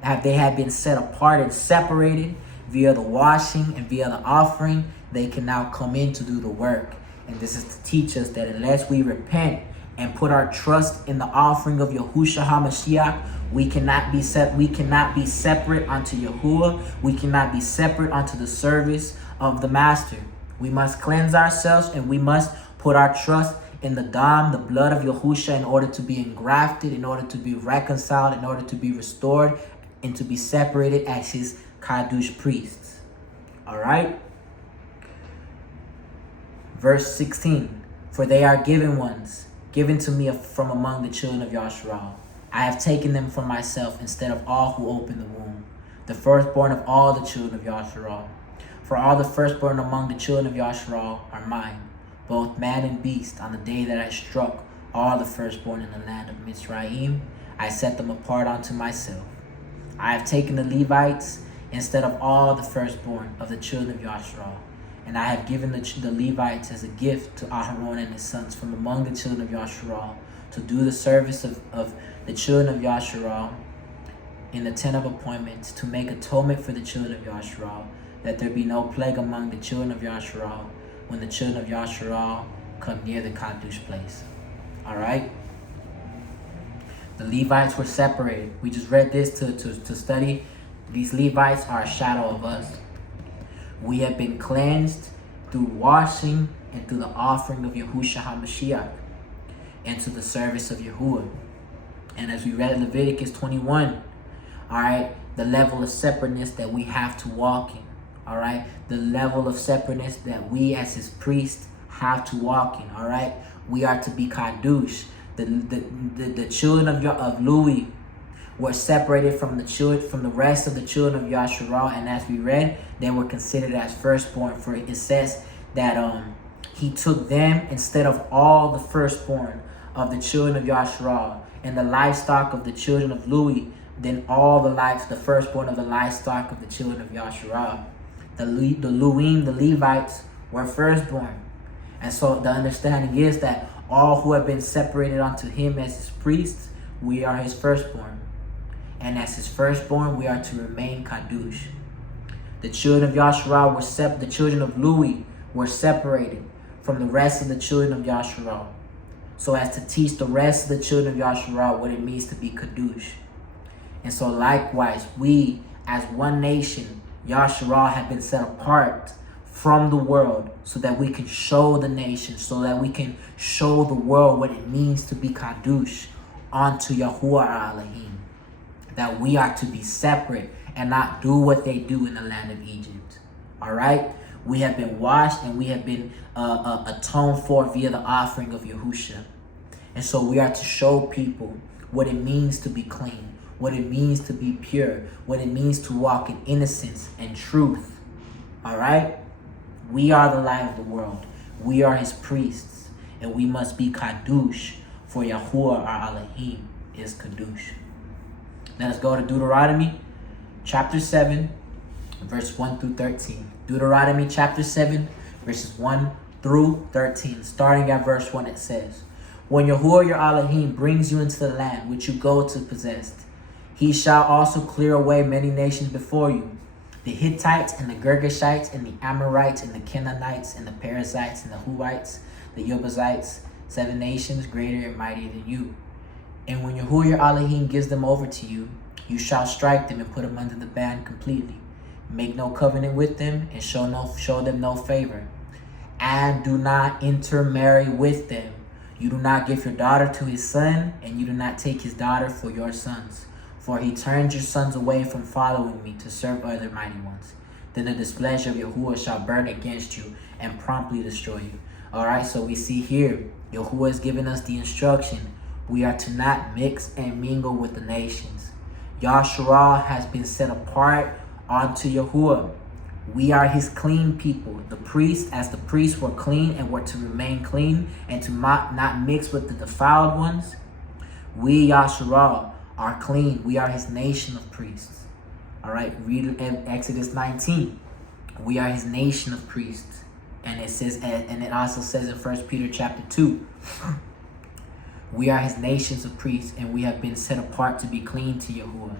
after they had been set apart and separated via the washing and via the offering, they can now come in to do the work. And this is to teach us that unless we repent and put our trust in the offering of Yahushua HaMashiach, we cannot be separate unto Yahuah. We cannot be separate unto the service of the Master. We must cleanse ourselves, and we must put our trust in the dam, the blood of Yahushua, in order to be engrafted, in order to be reconciled, in order to be restored, and to be separated as his Qdush priests. All right? Verse 16, for they are given to me from among the children of Yasharal. I have taken them for myself instead of all who open the womb, the firstborn of all the children of Yasharal. For all the firstborn among the children of Yasharal are mine, both man and beast. On the day that I struck all the firstborn in the land of Mitzrayim, I set them apart unto myself. I have taken the Levites instead of all the firstborn of the children of Yasharal. And I have given the Levites as a gift to Aharon and his sons from among the children of Yasharal, to do the service of the children of Yasharal in the tent of appointments, to make atonement for the children of Yasharal, that there be no plague among the children of Yasharal when the children of Yasharal come near the Qdush place. All right? The Levites were separated. We just read this to study. These Levites are a shadow of us. We have been cleansed through washing and through the offering of Yahushua HaMashiach and to the service of Yahuah. And as we read in Leviticus 21, all right, the level of separateness that we have to walk in, all right, the level of separateness that we as his priests have to walk in, all right, we are to be Qdush. The children of Louis were separated from the rest of the children of Yasharal, and as we read, they were considered as firstborn. For it says that he took them instead of all the firstborn of the children of Yasharal, and the livestock of the children of Louis, then all the firstborn of the livestock of the children of Yasharal. The loniqim, the Levites, were firstborn. And so the understanding is that all who have been separated unto him as his priests, we are his firstborn. And as his firstborn, we are to remain Qdush. The children of Yasharal the children of Louis were separated from the rest of the children of Yasharal, so as to teach the rest of the children of Yasharal what it means to be Qdush. And so likewise, we as one nation, Yasharal, have been set apart from the world so that we can show the nation, so that we can show the world what it means to be Qdush unto Yahuah our Alahym. That we are to be separate and not do what they do in the land of Egypt. All right? We have been washed and we have been atoned for via the offering of Yahushua. And so we are to show people what it means to be clean, what it means to be pure, what it means to walk in innocence and truth. All right? We are the light of the world. We are his priests, and we must be Qdush, for Yahuah our Alahym is Qdush. Let us go to Deuteronomy chapter 7, verse 1 through 13. Deuteronomy chapter 7, verses 1 through 13. Starting at verse 1, it says, when Yahuah your Alahym brings you into the land which you go to possess, he shall also clear away many nations before you, the Hittites and the Girgashites and the Amorites and the Canaanites and the Perizzites and the Huvites, the Jebusites, 7 nations greater and mightier than you. And when Yahuah your Alahym gives them over to you, you shall strike them and put them under the ban completely. make no covenant with them, and show them no favor. And do not intermarry with them. You do not give your daughter to his son, and you do not take his daughter for your sons. For he turned your sons away from following me to serve other mighty ones. Then the displeasure of Yahuah shall burn against you and promptly destroy you. All right, so we see here, Yahuah is giving us the instruction. We are to not mix and mingle with the nations. Yasharah has been set apart unto Yahuah. We are his clean people. The priests, as the priests were clean and were to remain clean and to not mix with the defiled ones, we, Yasharah, are clean. We are his nation of priests. All right, read Exodus 19. We are his nation of priests. And it says, and it also says in 1 Peter chapter 2, we are his nations of priests, and we have been set apart to be clean to Yahuah.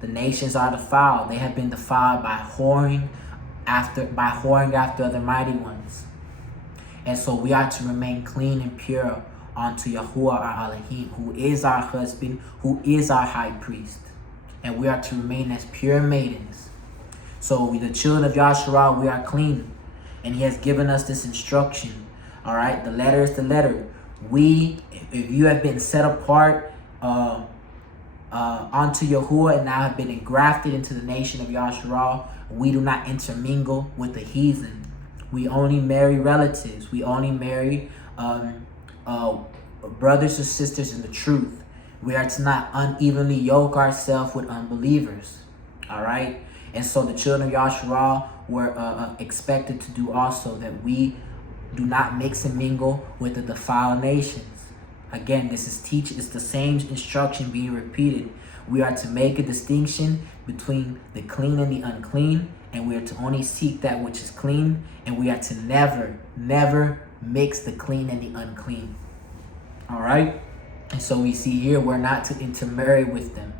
The nations are defiled. They have been defiled by whoring after other mighty ones. And so we are to remain clean and pure unto Yahuah our Alahym, who is our husband, who is our high priest. And we are to remain as pure maidens. So we, the children of Yasharah, we are clean. And he has given us this instruction. All right, the letter is the letter. If you have been set apart unto Yahuah and now have been engrafted into the nation of Yasharah, we do not intermingle with the heathen. We only marry relatives. We only marry brothers or sisters in the truth. We are to not unevenly yoke ourselves with unbelievers. All right. And so the children of Yasharah were expected to do also, that we do not mix and mingle with the defiled nations. Again, this is the same instruction being repeated. We are to make a distinction between the clean and the unclean, and we are to only seek that which is clean, and we are to never mix the clean and the unclean. All right? And so we see here, we're not to intermarry with them.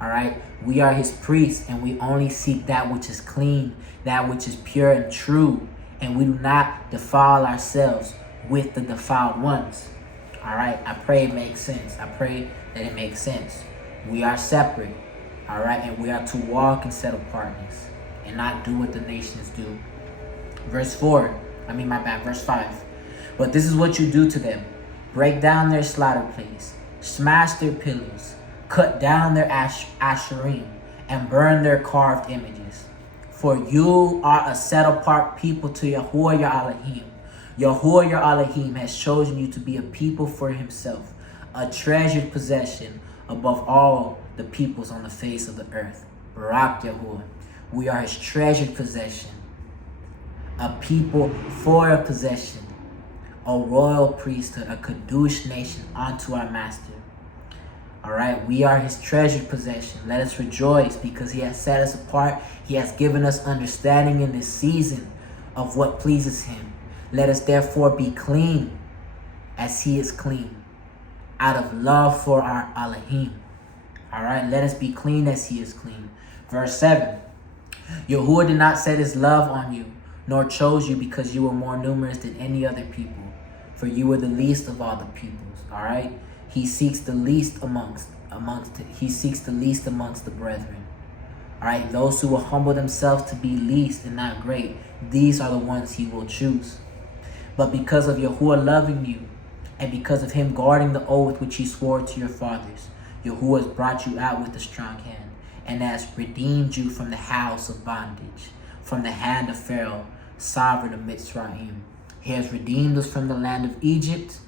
All right? We are his priests, and we only seek that which is clean, that which is pure and true, and we do not defile ourselves with the defiled ones. All right? I pray it makes sense. I pray that it makes sense. We are separate. All right? And we are to walk in set-apartness and not do what the nations do. Verse 5. But this is what you do to them. Break down their slaughter plates, smash their pillars, cut down their asherim, and burn their carved images. For you are a set-apart people to Yahuah your Alahym. Yahuah your Alahym has chosen you to be a people for himself, a treasured possession above all the peoples on the face of the earth. Barak Yahuah. We are his treasured possession, a people for a possession, a royal priesthood, a Qdush nation unto our master. All right, we are his treasured possession. Let us rejoice because he has set us apart. He has given us understanding in this season of what pleases him. Let us therefore be clean as he is clean, out of love for our Alahym. All right, let us be clean as he is clean. Verse 7. Yahuah did not set his love on you, nor chose you because you were more numerous than any other people, for you were the least of all the peoples. All right, he seeks the least amongst the brethren. All right, those who will humble themselves to be least and not great, these are the ones he will choose. But because of Yahuah loving you, and because of him guarding the oath which he swore to your fathers, Yahuah has brought you out with a strong hand, and has redeemed you from the house of bondage, from the hand of Pharaoh, sovereign of Mitzrayim. He has redeemed us from the land of Egypt,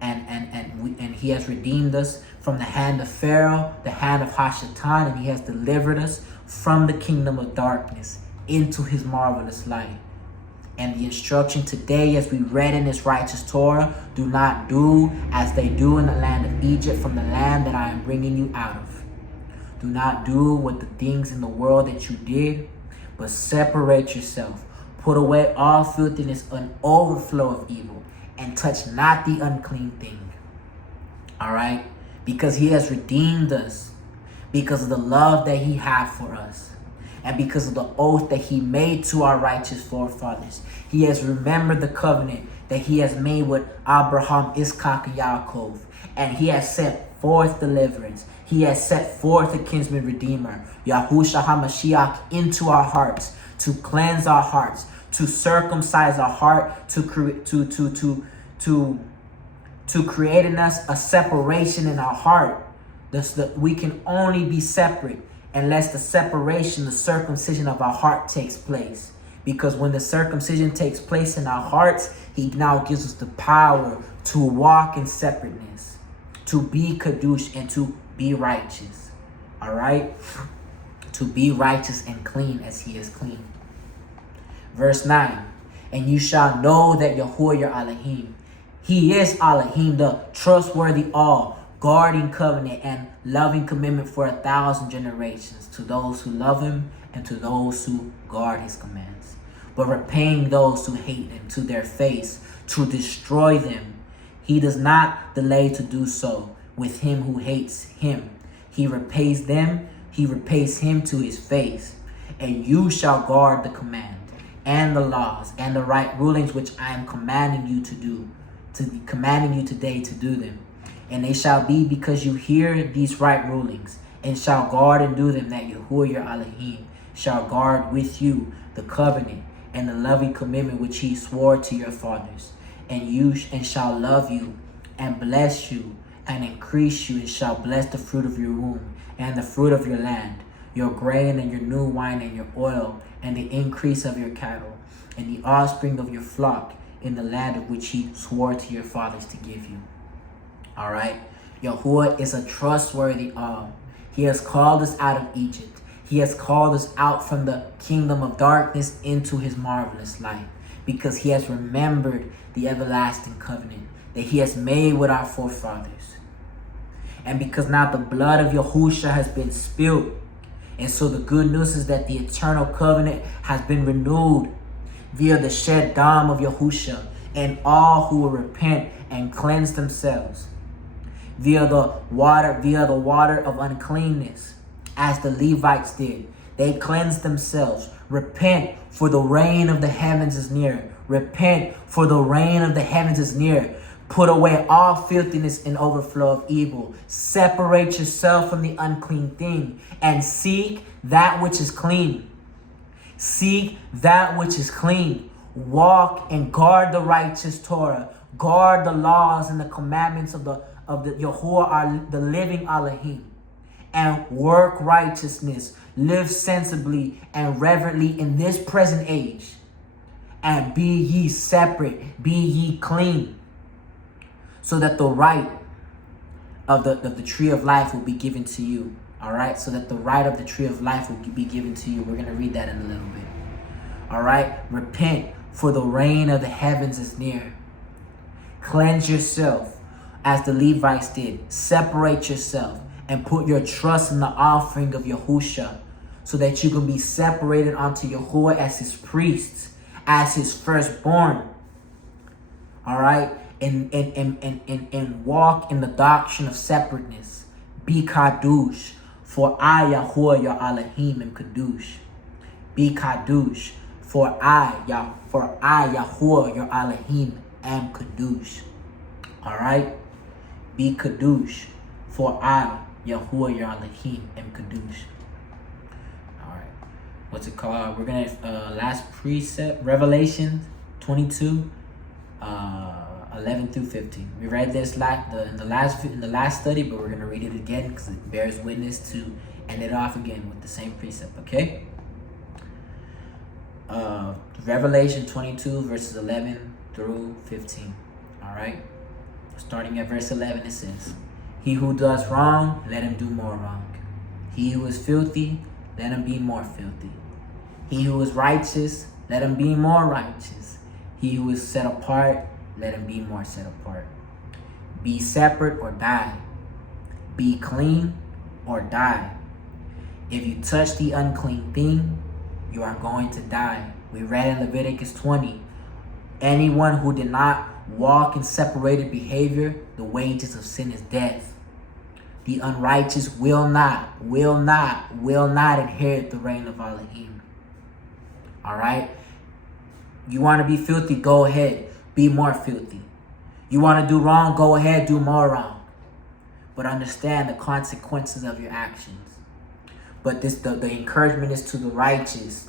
and he has redeemed us from the hand of Pharaoh, the hand of Hashatan, and he has delivered us from the kingdom of darkness into his marvelous light. And the instruction today, as we read in this righteous Torah, do not do as they do in the land of Egypt, from the land that I am bringing you out of. Do not do what the things in the world that you did, but separate yourself. Put away all filthiness and overflow of evil, and touch not the unclean thing. All right? Because he has redeemed us, because of the love that he had for us, and because of the oath that he made to our righteous forefathers. He has remembered the covenant that he has made with Abraham, Isaac, and Yaakov, and he has sent forth deliverance. He has set forth a kinsman redeemer, Yahushua HaMashiach, into our hearts, to cleanse our hearts, to circumcise our heart, to create in us a separation in our heart. We can only be separate unless the separation, the circumcision of our heart takes place. Because when the circumcision takes place in our hearts, he now gives us the power to walk in separateness, to be Qdush, and to be righteous. All right? To be righteous and clean as he is clean. Verse 9. And you shall know that Yahuah your Alahym. He is Alahym, the trustworthy all, guarding covenant and loving commitment for 1,000 generations, to those who love him and to those who guard his commands, but repaying those who hate him to their face, to destroy them. He does not delay to do so with him who hates him. He repays them, he repays him to his face. And you shall guard the command and the laws and the right rulings which I am commanding you to do, commanding you today to do them. And they shall be because you hear these right rulings, and shall guard and do them, that Yahuah your Alahym shall guard with you the covenant and the loving commitment which he swore to your fathers. And shall love you and bless you and increase you, and shall bless the fruit of your womb and the fruit of your land, your grain and your new wine and your oil, and the increase of your cattle, and the offspring of your flock in the land of which he swore to your fathers to give you. All right. Yahuah is a trustworthy all. He has called us out of Egypt. He has called us out from the kingdom of darkness into his marvelous light, because he has remembered the everlasting covenant that he has made with our forefathers. And because now the blood of Yahusha has been spilled, and so the good news is that the eternal covenant has been renewed via the shed dam of Yahusha, and all who will repent and cleanse themselves via the water of uncleanness, as the Levites did. They cleansed themselves. Repent, for the reign of the heavens is near. Repent, for the reign of the heavens is near. Put away all filthiness and overflow of evil. Separate yourself from the unclean thing, and seek that which is clean. Seek that which is clean. Walk and guard the righteous Torah. Guard the laws and the commandments of the Yahuah, the living Alahym. And work righteousness. Live sensibly and reverently in this present age. And be ye separate. Be ye clean. So that the right of the tree of life will be given to you. All right? So that the right of the tree of life will be given to you. We're going to read that in a little bit. All right? Repent, for the reign of the heavens is near. Cleanse yourself as the Levites did. Separate yourself and put your trust in the offering of Yahusha, so that you can be separated unto Yahuah as his priests, as his firstborn. All right? And walk in the doctrine of separateness. Be Qdush, for I, Yahuah, your Alahym, am Qdush. Be Qdush, for I, Yahuah, your Alahym, am Qdush. All right? Be Qdush, for I, Yahuah, your Alahym, am Qdush. All right. What's it called? We're going to, last precept, Revelation 22, 11 through 15. We read this in the last study, but we're going to read it again because it bears witness to end it off again with the same precept, okay? Revelation 22, verses 11 through 15. All right? Starting at verse 11, it says, He who does wrong, let him do more wrong. He who is filthy, let him be more filthy. He who is righteous, let him be more righteous. He who is set apart, let him be more set apart. Be separate or die. Be clean or die. If you touch the unclean thing, you are going to die. We read in Leviticus 20, anyone who did not walk in separated behavior, the wages of sin is death. The unrighteous will not inherit the reign of Alahym. All right? You want to be filthy? Go ahead. Be more filthy. You want to do wrong? Go ahead. Do more wrong. but understand the consequences of your actions. But the encouragement is to the righteous.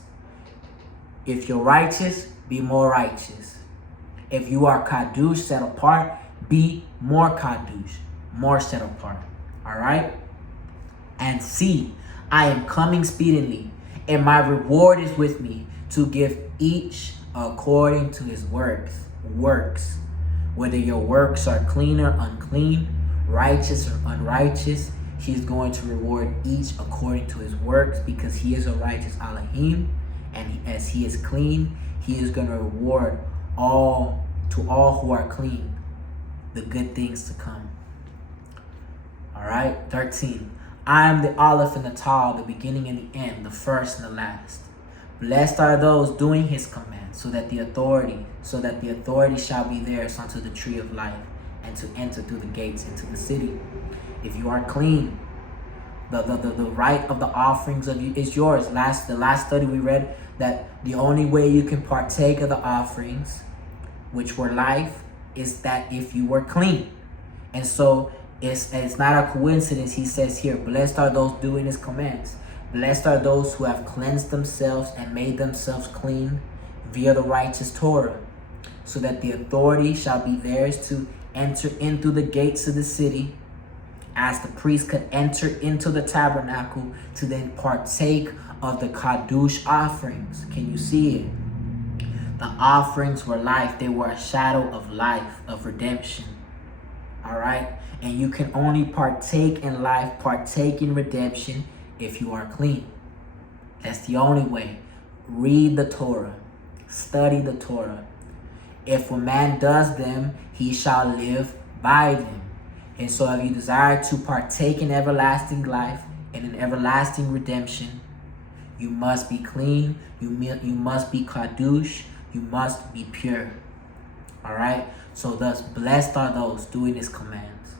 If you're righteous, be more righteous. If you are Qdush, set apart, be more Qdush, more set apart. All right? And see, I am coming speedily, and my reward is with me to give each according to his works. Whether your works are clean or unclean, righteous or unrighteous, he's going to reward each according to his works, because he is a righteous Alahym, and as he is clean, he is going to reward all who are clean the good things to come. All right, 13. I am the Aleph and the Tav, the beginning and the end, the first and the last. Blessed are those doing his commands, so that the authority shall be theirs unto the tree of life, and to enter through the gates into the city. If you are clean, the right of the offerings of you is yours. The last study we read that the only way you can partake of the offerings, which were life, is that if you were clean. And so it's not a coincidence. He says here, blessed are those doing his commands. Blessed are those who have cleansed themselves and made themselves clean via the righteous Torah, so that the authority shall be theirs to enter in through the gates of the city, as the priest could enter into the tabernacle to then partake of the Qdush offerings. Can you see it? The offerings were life. They were a shadow of life, of redemption. All right? And you can only partake in life, partake in redemption, if you are clean. That's the only way. Read the Torah. Study the Torah. If a man does them, he shall live by them. And so if you desire to partake in everlasting life and in everlasting redemption, you must be clean. You must be Qdush. You must be pure. All right? So thus, blessed are those doing his commands,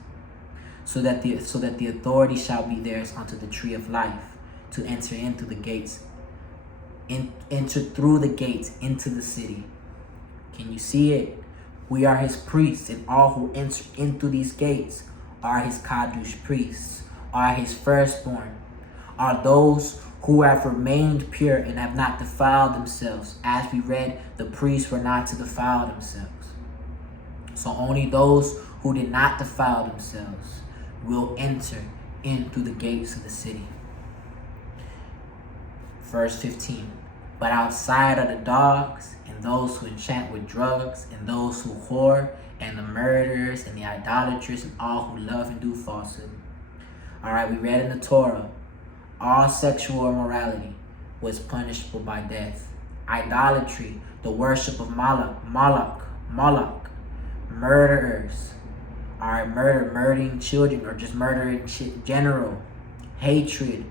so that the authority shall be theirs unto the tree of life, to enter in through the gates, enter through the gates into the city. Can you see it? We are his priests, and all who enter into these gates are his Qdush priests, are his firstborn, are those who have remained pure and have not defiled themselves. As we read, the priests were not to defile themselves. So only those who did not defile themselves will enter in through the gates of the city. Verse 15. But outside are the dogs, and those who enchant with drugs, and those who whore, and the murderers, and the idolaters, and all who love and do falsehood. All right, we read in the Torah, all sexual immorality was punishable by death. Idolatry, the worship of Moloch, murderers, murdering children, or just murdering general, hatred,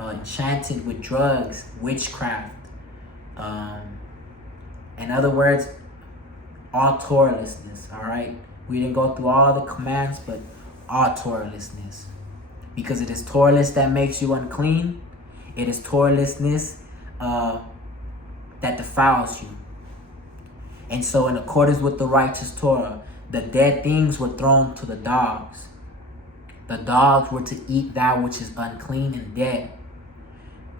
enchanted with drugs, witchcraft. In other words, all Torahlessness. All right, we didn't go through all the commands, but all Torahlessness, because it is Torahless that makes you unclean. It is Torahlessness that defiles you. And so, in accordance with the righteous Torah, the dead things were thrown to the dogs. The dogs were to eat that which is unclean and dead,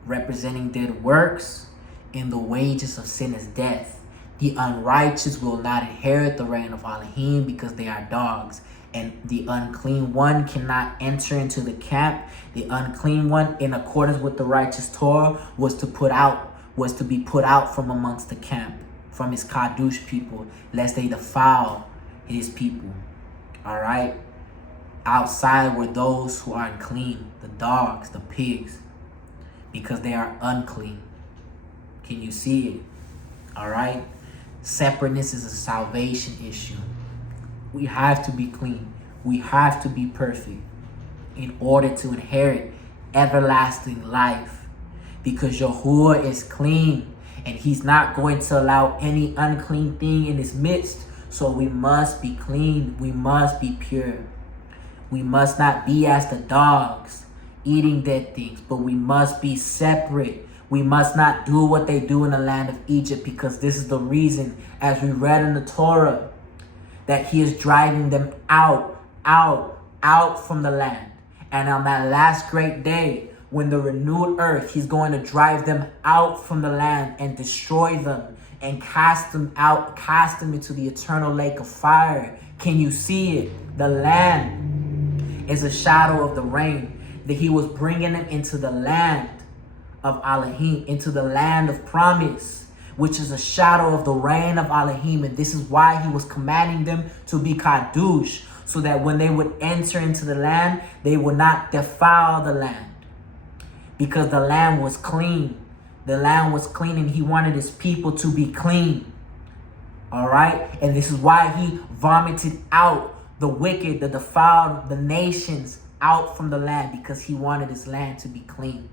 representing dead works, and the wages of sin is death. The unrighteous will not inherit the reign of Alahym, because they are dogs. And the unclean one cannot enter into the camp. The unclean one, in accordance with the righteous Torah, was to be put out from amongst the camp, from his Qdush people, lest they defile his people. All right? Outside were those who are unclean, the dogs, the pigs, because they are unclean. Can you see it? All right? Separateness is a salvation issue. We have to be clean. We have to be perfect in order to inherit everlasting life, because Yahuah is clean, and he's not going to allow any unclean thing in his midst. So we must be clean. We must be pure. We must not be as the dogs, eating dead things, but we must be separate. We must not do what they do in the land of Egypt, because this is the reason, as we read in the Torah, that he is driving them out out from the land. And on that last great day, when the renewed earth, he's going to drive them out from the land and destroy them and cast them out, cast them into the eternal lake of fire. Can you see it? The land is a shadow of the rain, that he was bringing them into the land of Alahym, into the land of promise, which is a shadow of the reign of Alahym. And this is why he was commanding them to be Qdush, so that when they would enter into the land, they would not defile the land, because the land was clean. The land was clean, and he wanted his people to be clean. All right? And this is why he vomited out the wicked, the defiled, the nations out from the land, because he wanted his land to be clean.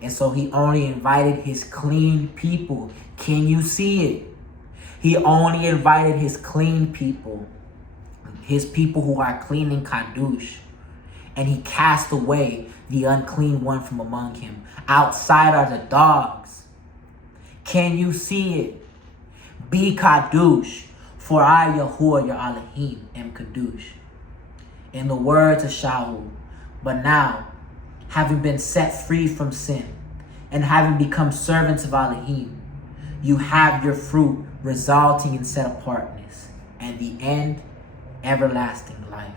And so he only invited his clean people. Can you see it? He only invited his clean people, his people who are clean in Qdush. And he cast away the unclean one from among him. Outside are the dogs. Can you see it? Be Qdush, for I, Yahuah, your Alahym, am Qdush. In the words of Yahuah, but now, having been set free from sin, and having become servants of Alahym, you have your fruit resulting in set-apartness, and the end, everlasting life.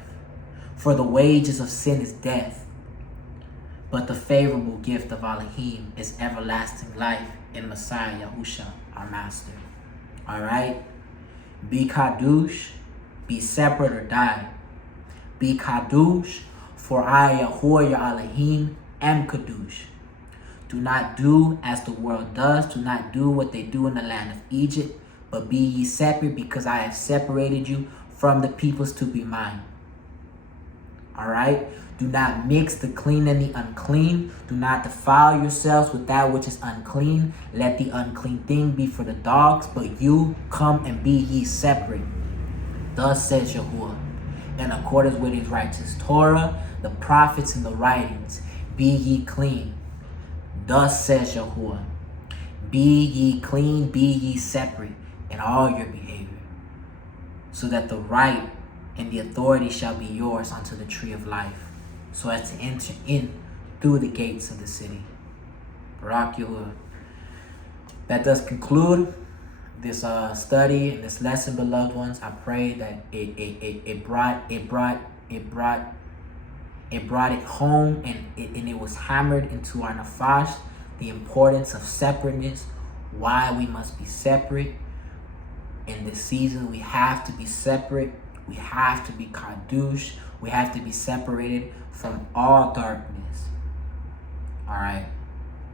For the wages of sin is death, but the favorable gift of Alahym is everlasting life in Messiah Yahusha, our Master. All right? Be Qdush, be separate or die. Be Qdush, for I, Yahuah, your Alahym, am Qdush. Do not do as the world does. Do not do what they do in the land of Egypt, but be ye separate, because I have separated you from the peoples to be mine. All right? Do not mix the clean and the unclean. Do not defile yourselves with that which is unclean. Let the unclean thing be for the dogs, but you come and be ye separate. Thus says Yahuah, in accordance with his righteous Torah, the prophets, and the writings, be ye clean. Thus says Yahuah, be ye clean, be ye separate in all your behavior, so that the right and the authority shall be yours unto the tree of life, so as to enter in through the gates of the city. Barak Yahuah. That does conclude this study and this lesson, beloved ones. I pray that it brought it home, and it was hammered into our nafash, the importance of separateness, why we must be separate. In this season, we have to be separate. We have to be Qdush. We have to be separated from all darkness. All right?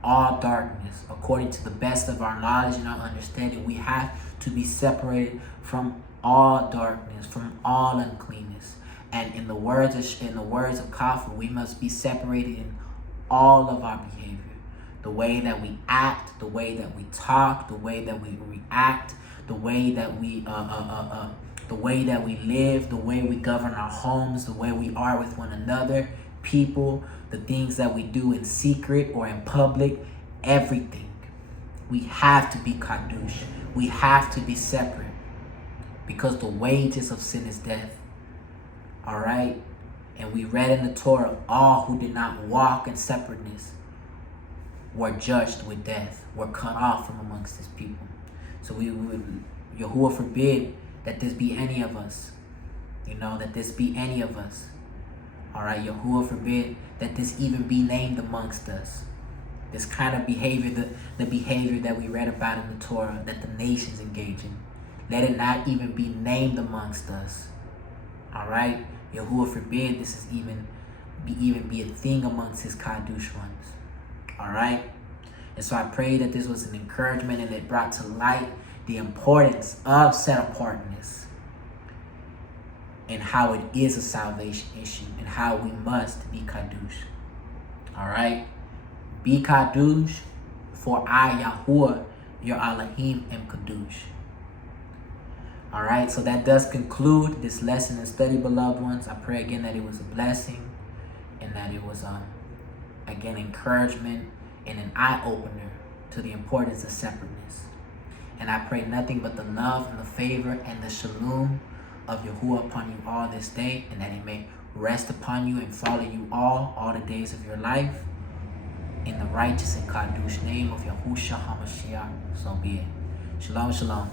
All darkness. According to the best of our knowledge and our understanding, we have to be separated from all darkness, from all uncleanness. And in the words of Kafir, we must be separated in all of our behavior. The way that we act, the way that we talk, the way that we react, the way that we the way that we live, the way we govern our homes, the way we are with one another, people, the things that we do in secret or in public, everything. We have to be Qdush. We have to be separate, because the wages of sin is death. All right? And we read in the Torah, all who did not walk in separateness were judged with death, were cut off from amongst his people. So Yahuah forbid that this be any of us. That this be any of us. All right? Yahuah forbid that this even be named amongst us. This kind of behavior, the behavior that we read about in the Torah, that the nations engage in. Let it not even be named amongst us. All right? Yahuah forbid this is even be a thing amongst his Qdush ones. All right? And so I pray that this was an encouragement, and it brought to light the importance of set-apartness, and how it is a salvation issue, and how we must be Qdush. All right? Be Qdush, for I, Yahuah, your Alahym, am Qdush. All right, so that does conclude this lesson and study, beloved ones. I pray again that it was a blessing, and that it was, again, encouragement and an eye-opener to the importance of separateness. And I pray nothing but the love and the favor and the shalom of Yahuah upon you all this day, and that it may rest upon you and follow you all the days of your life. In the righteous and Qdush name of Yahushua HaMashiach, so be it. Shalom, shalom.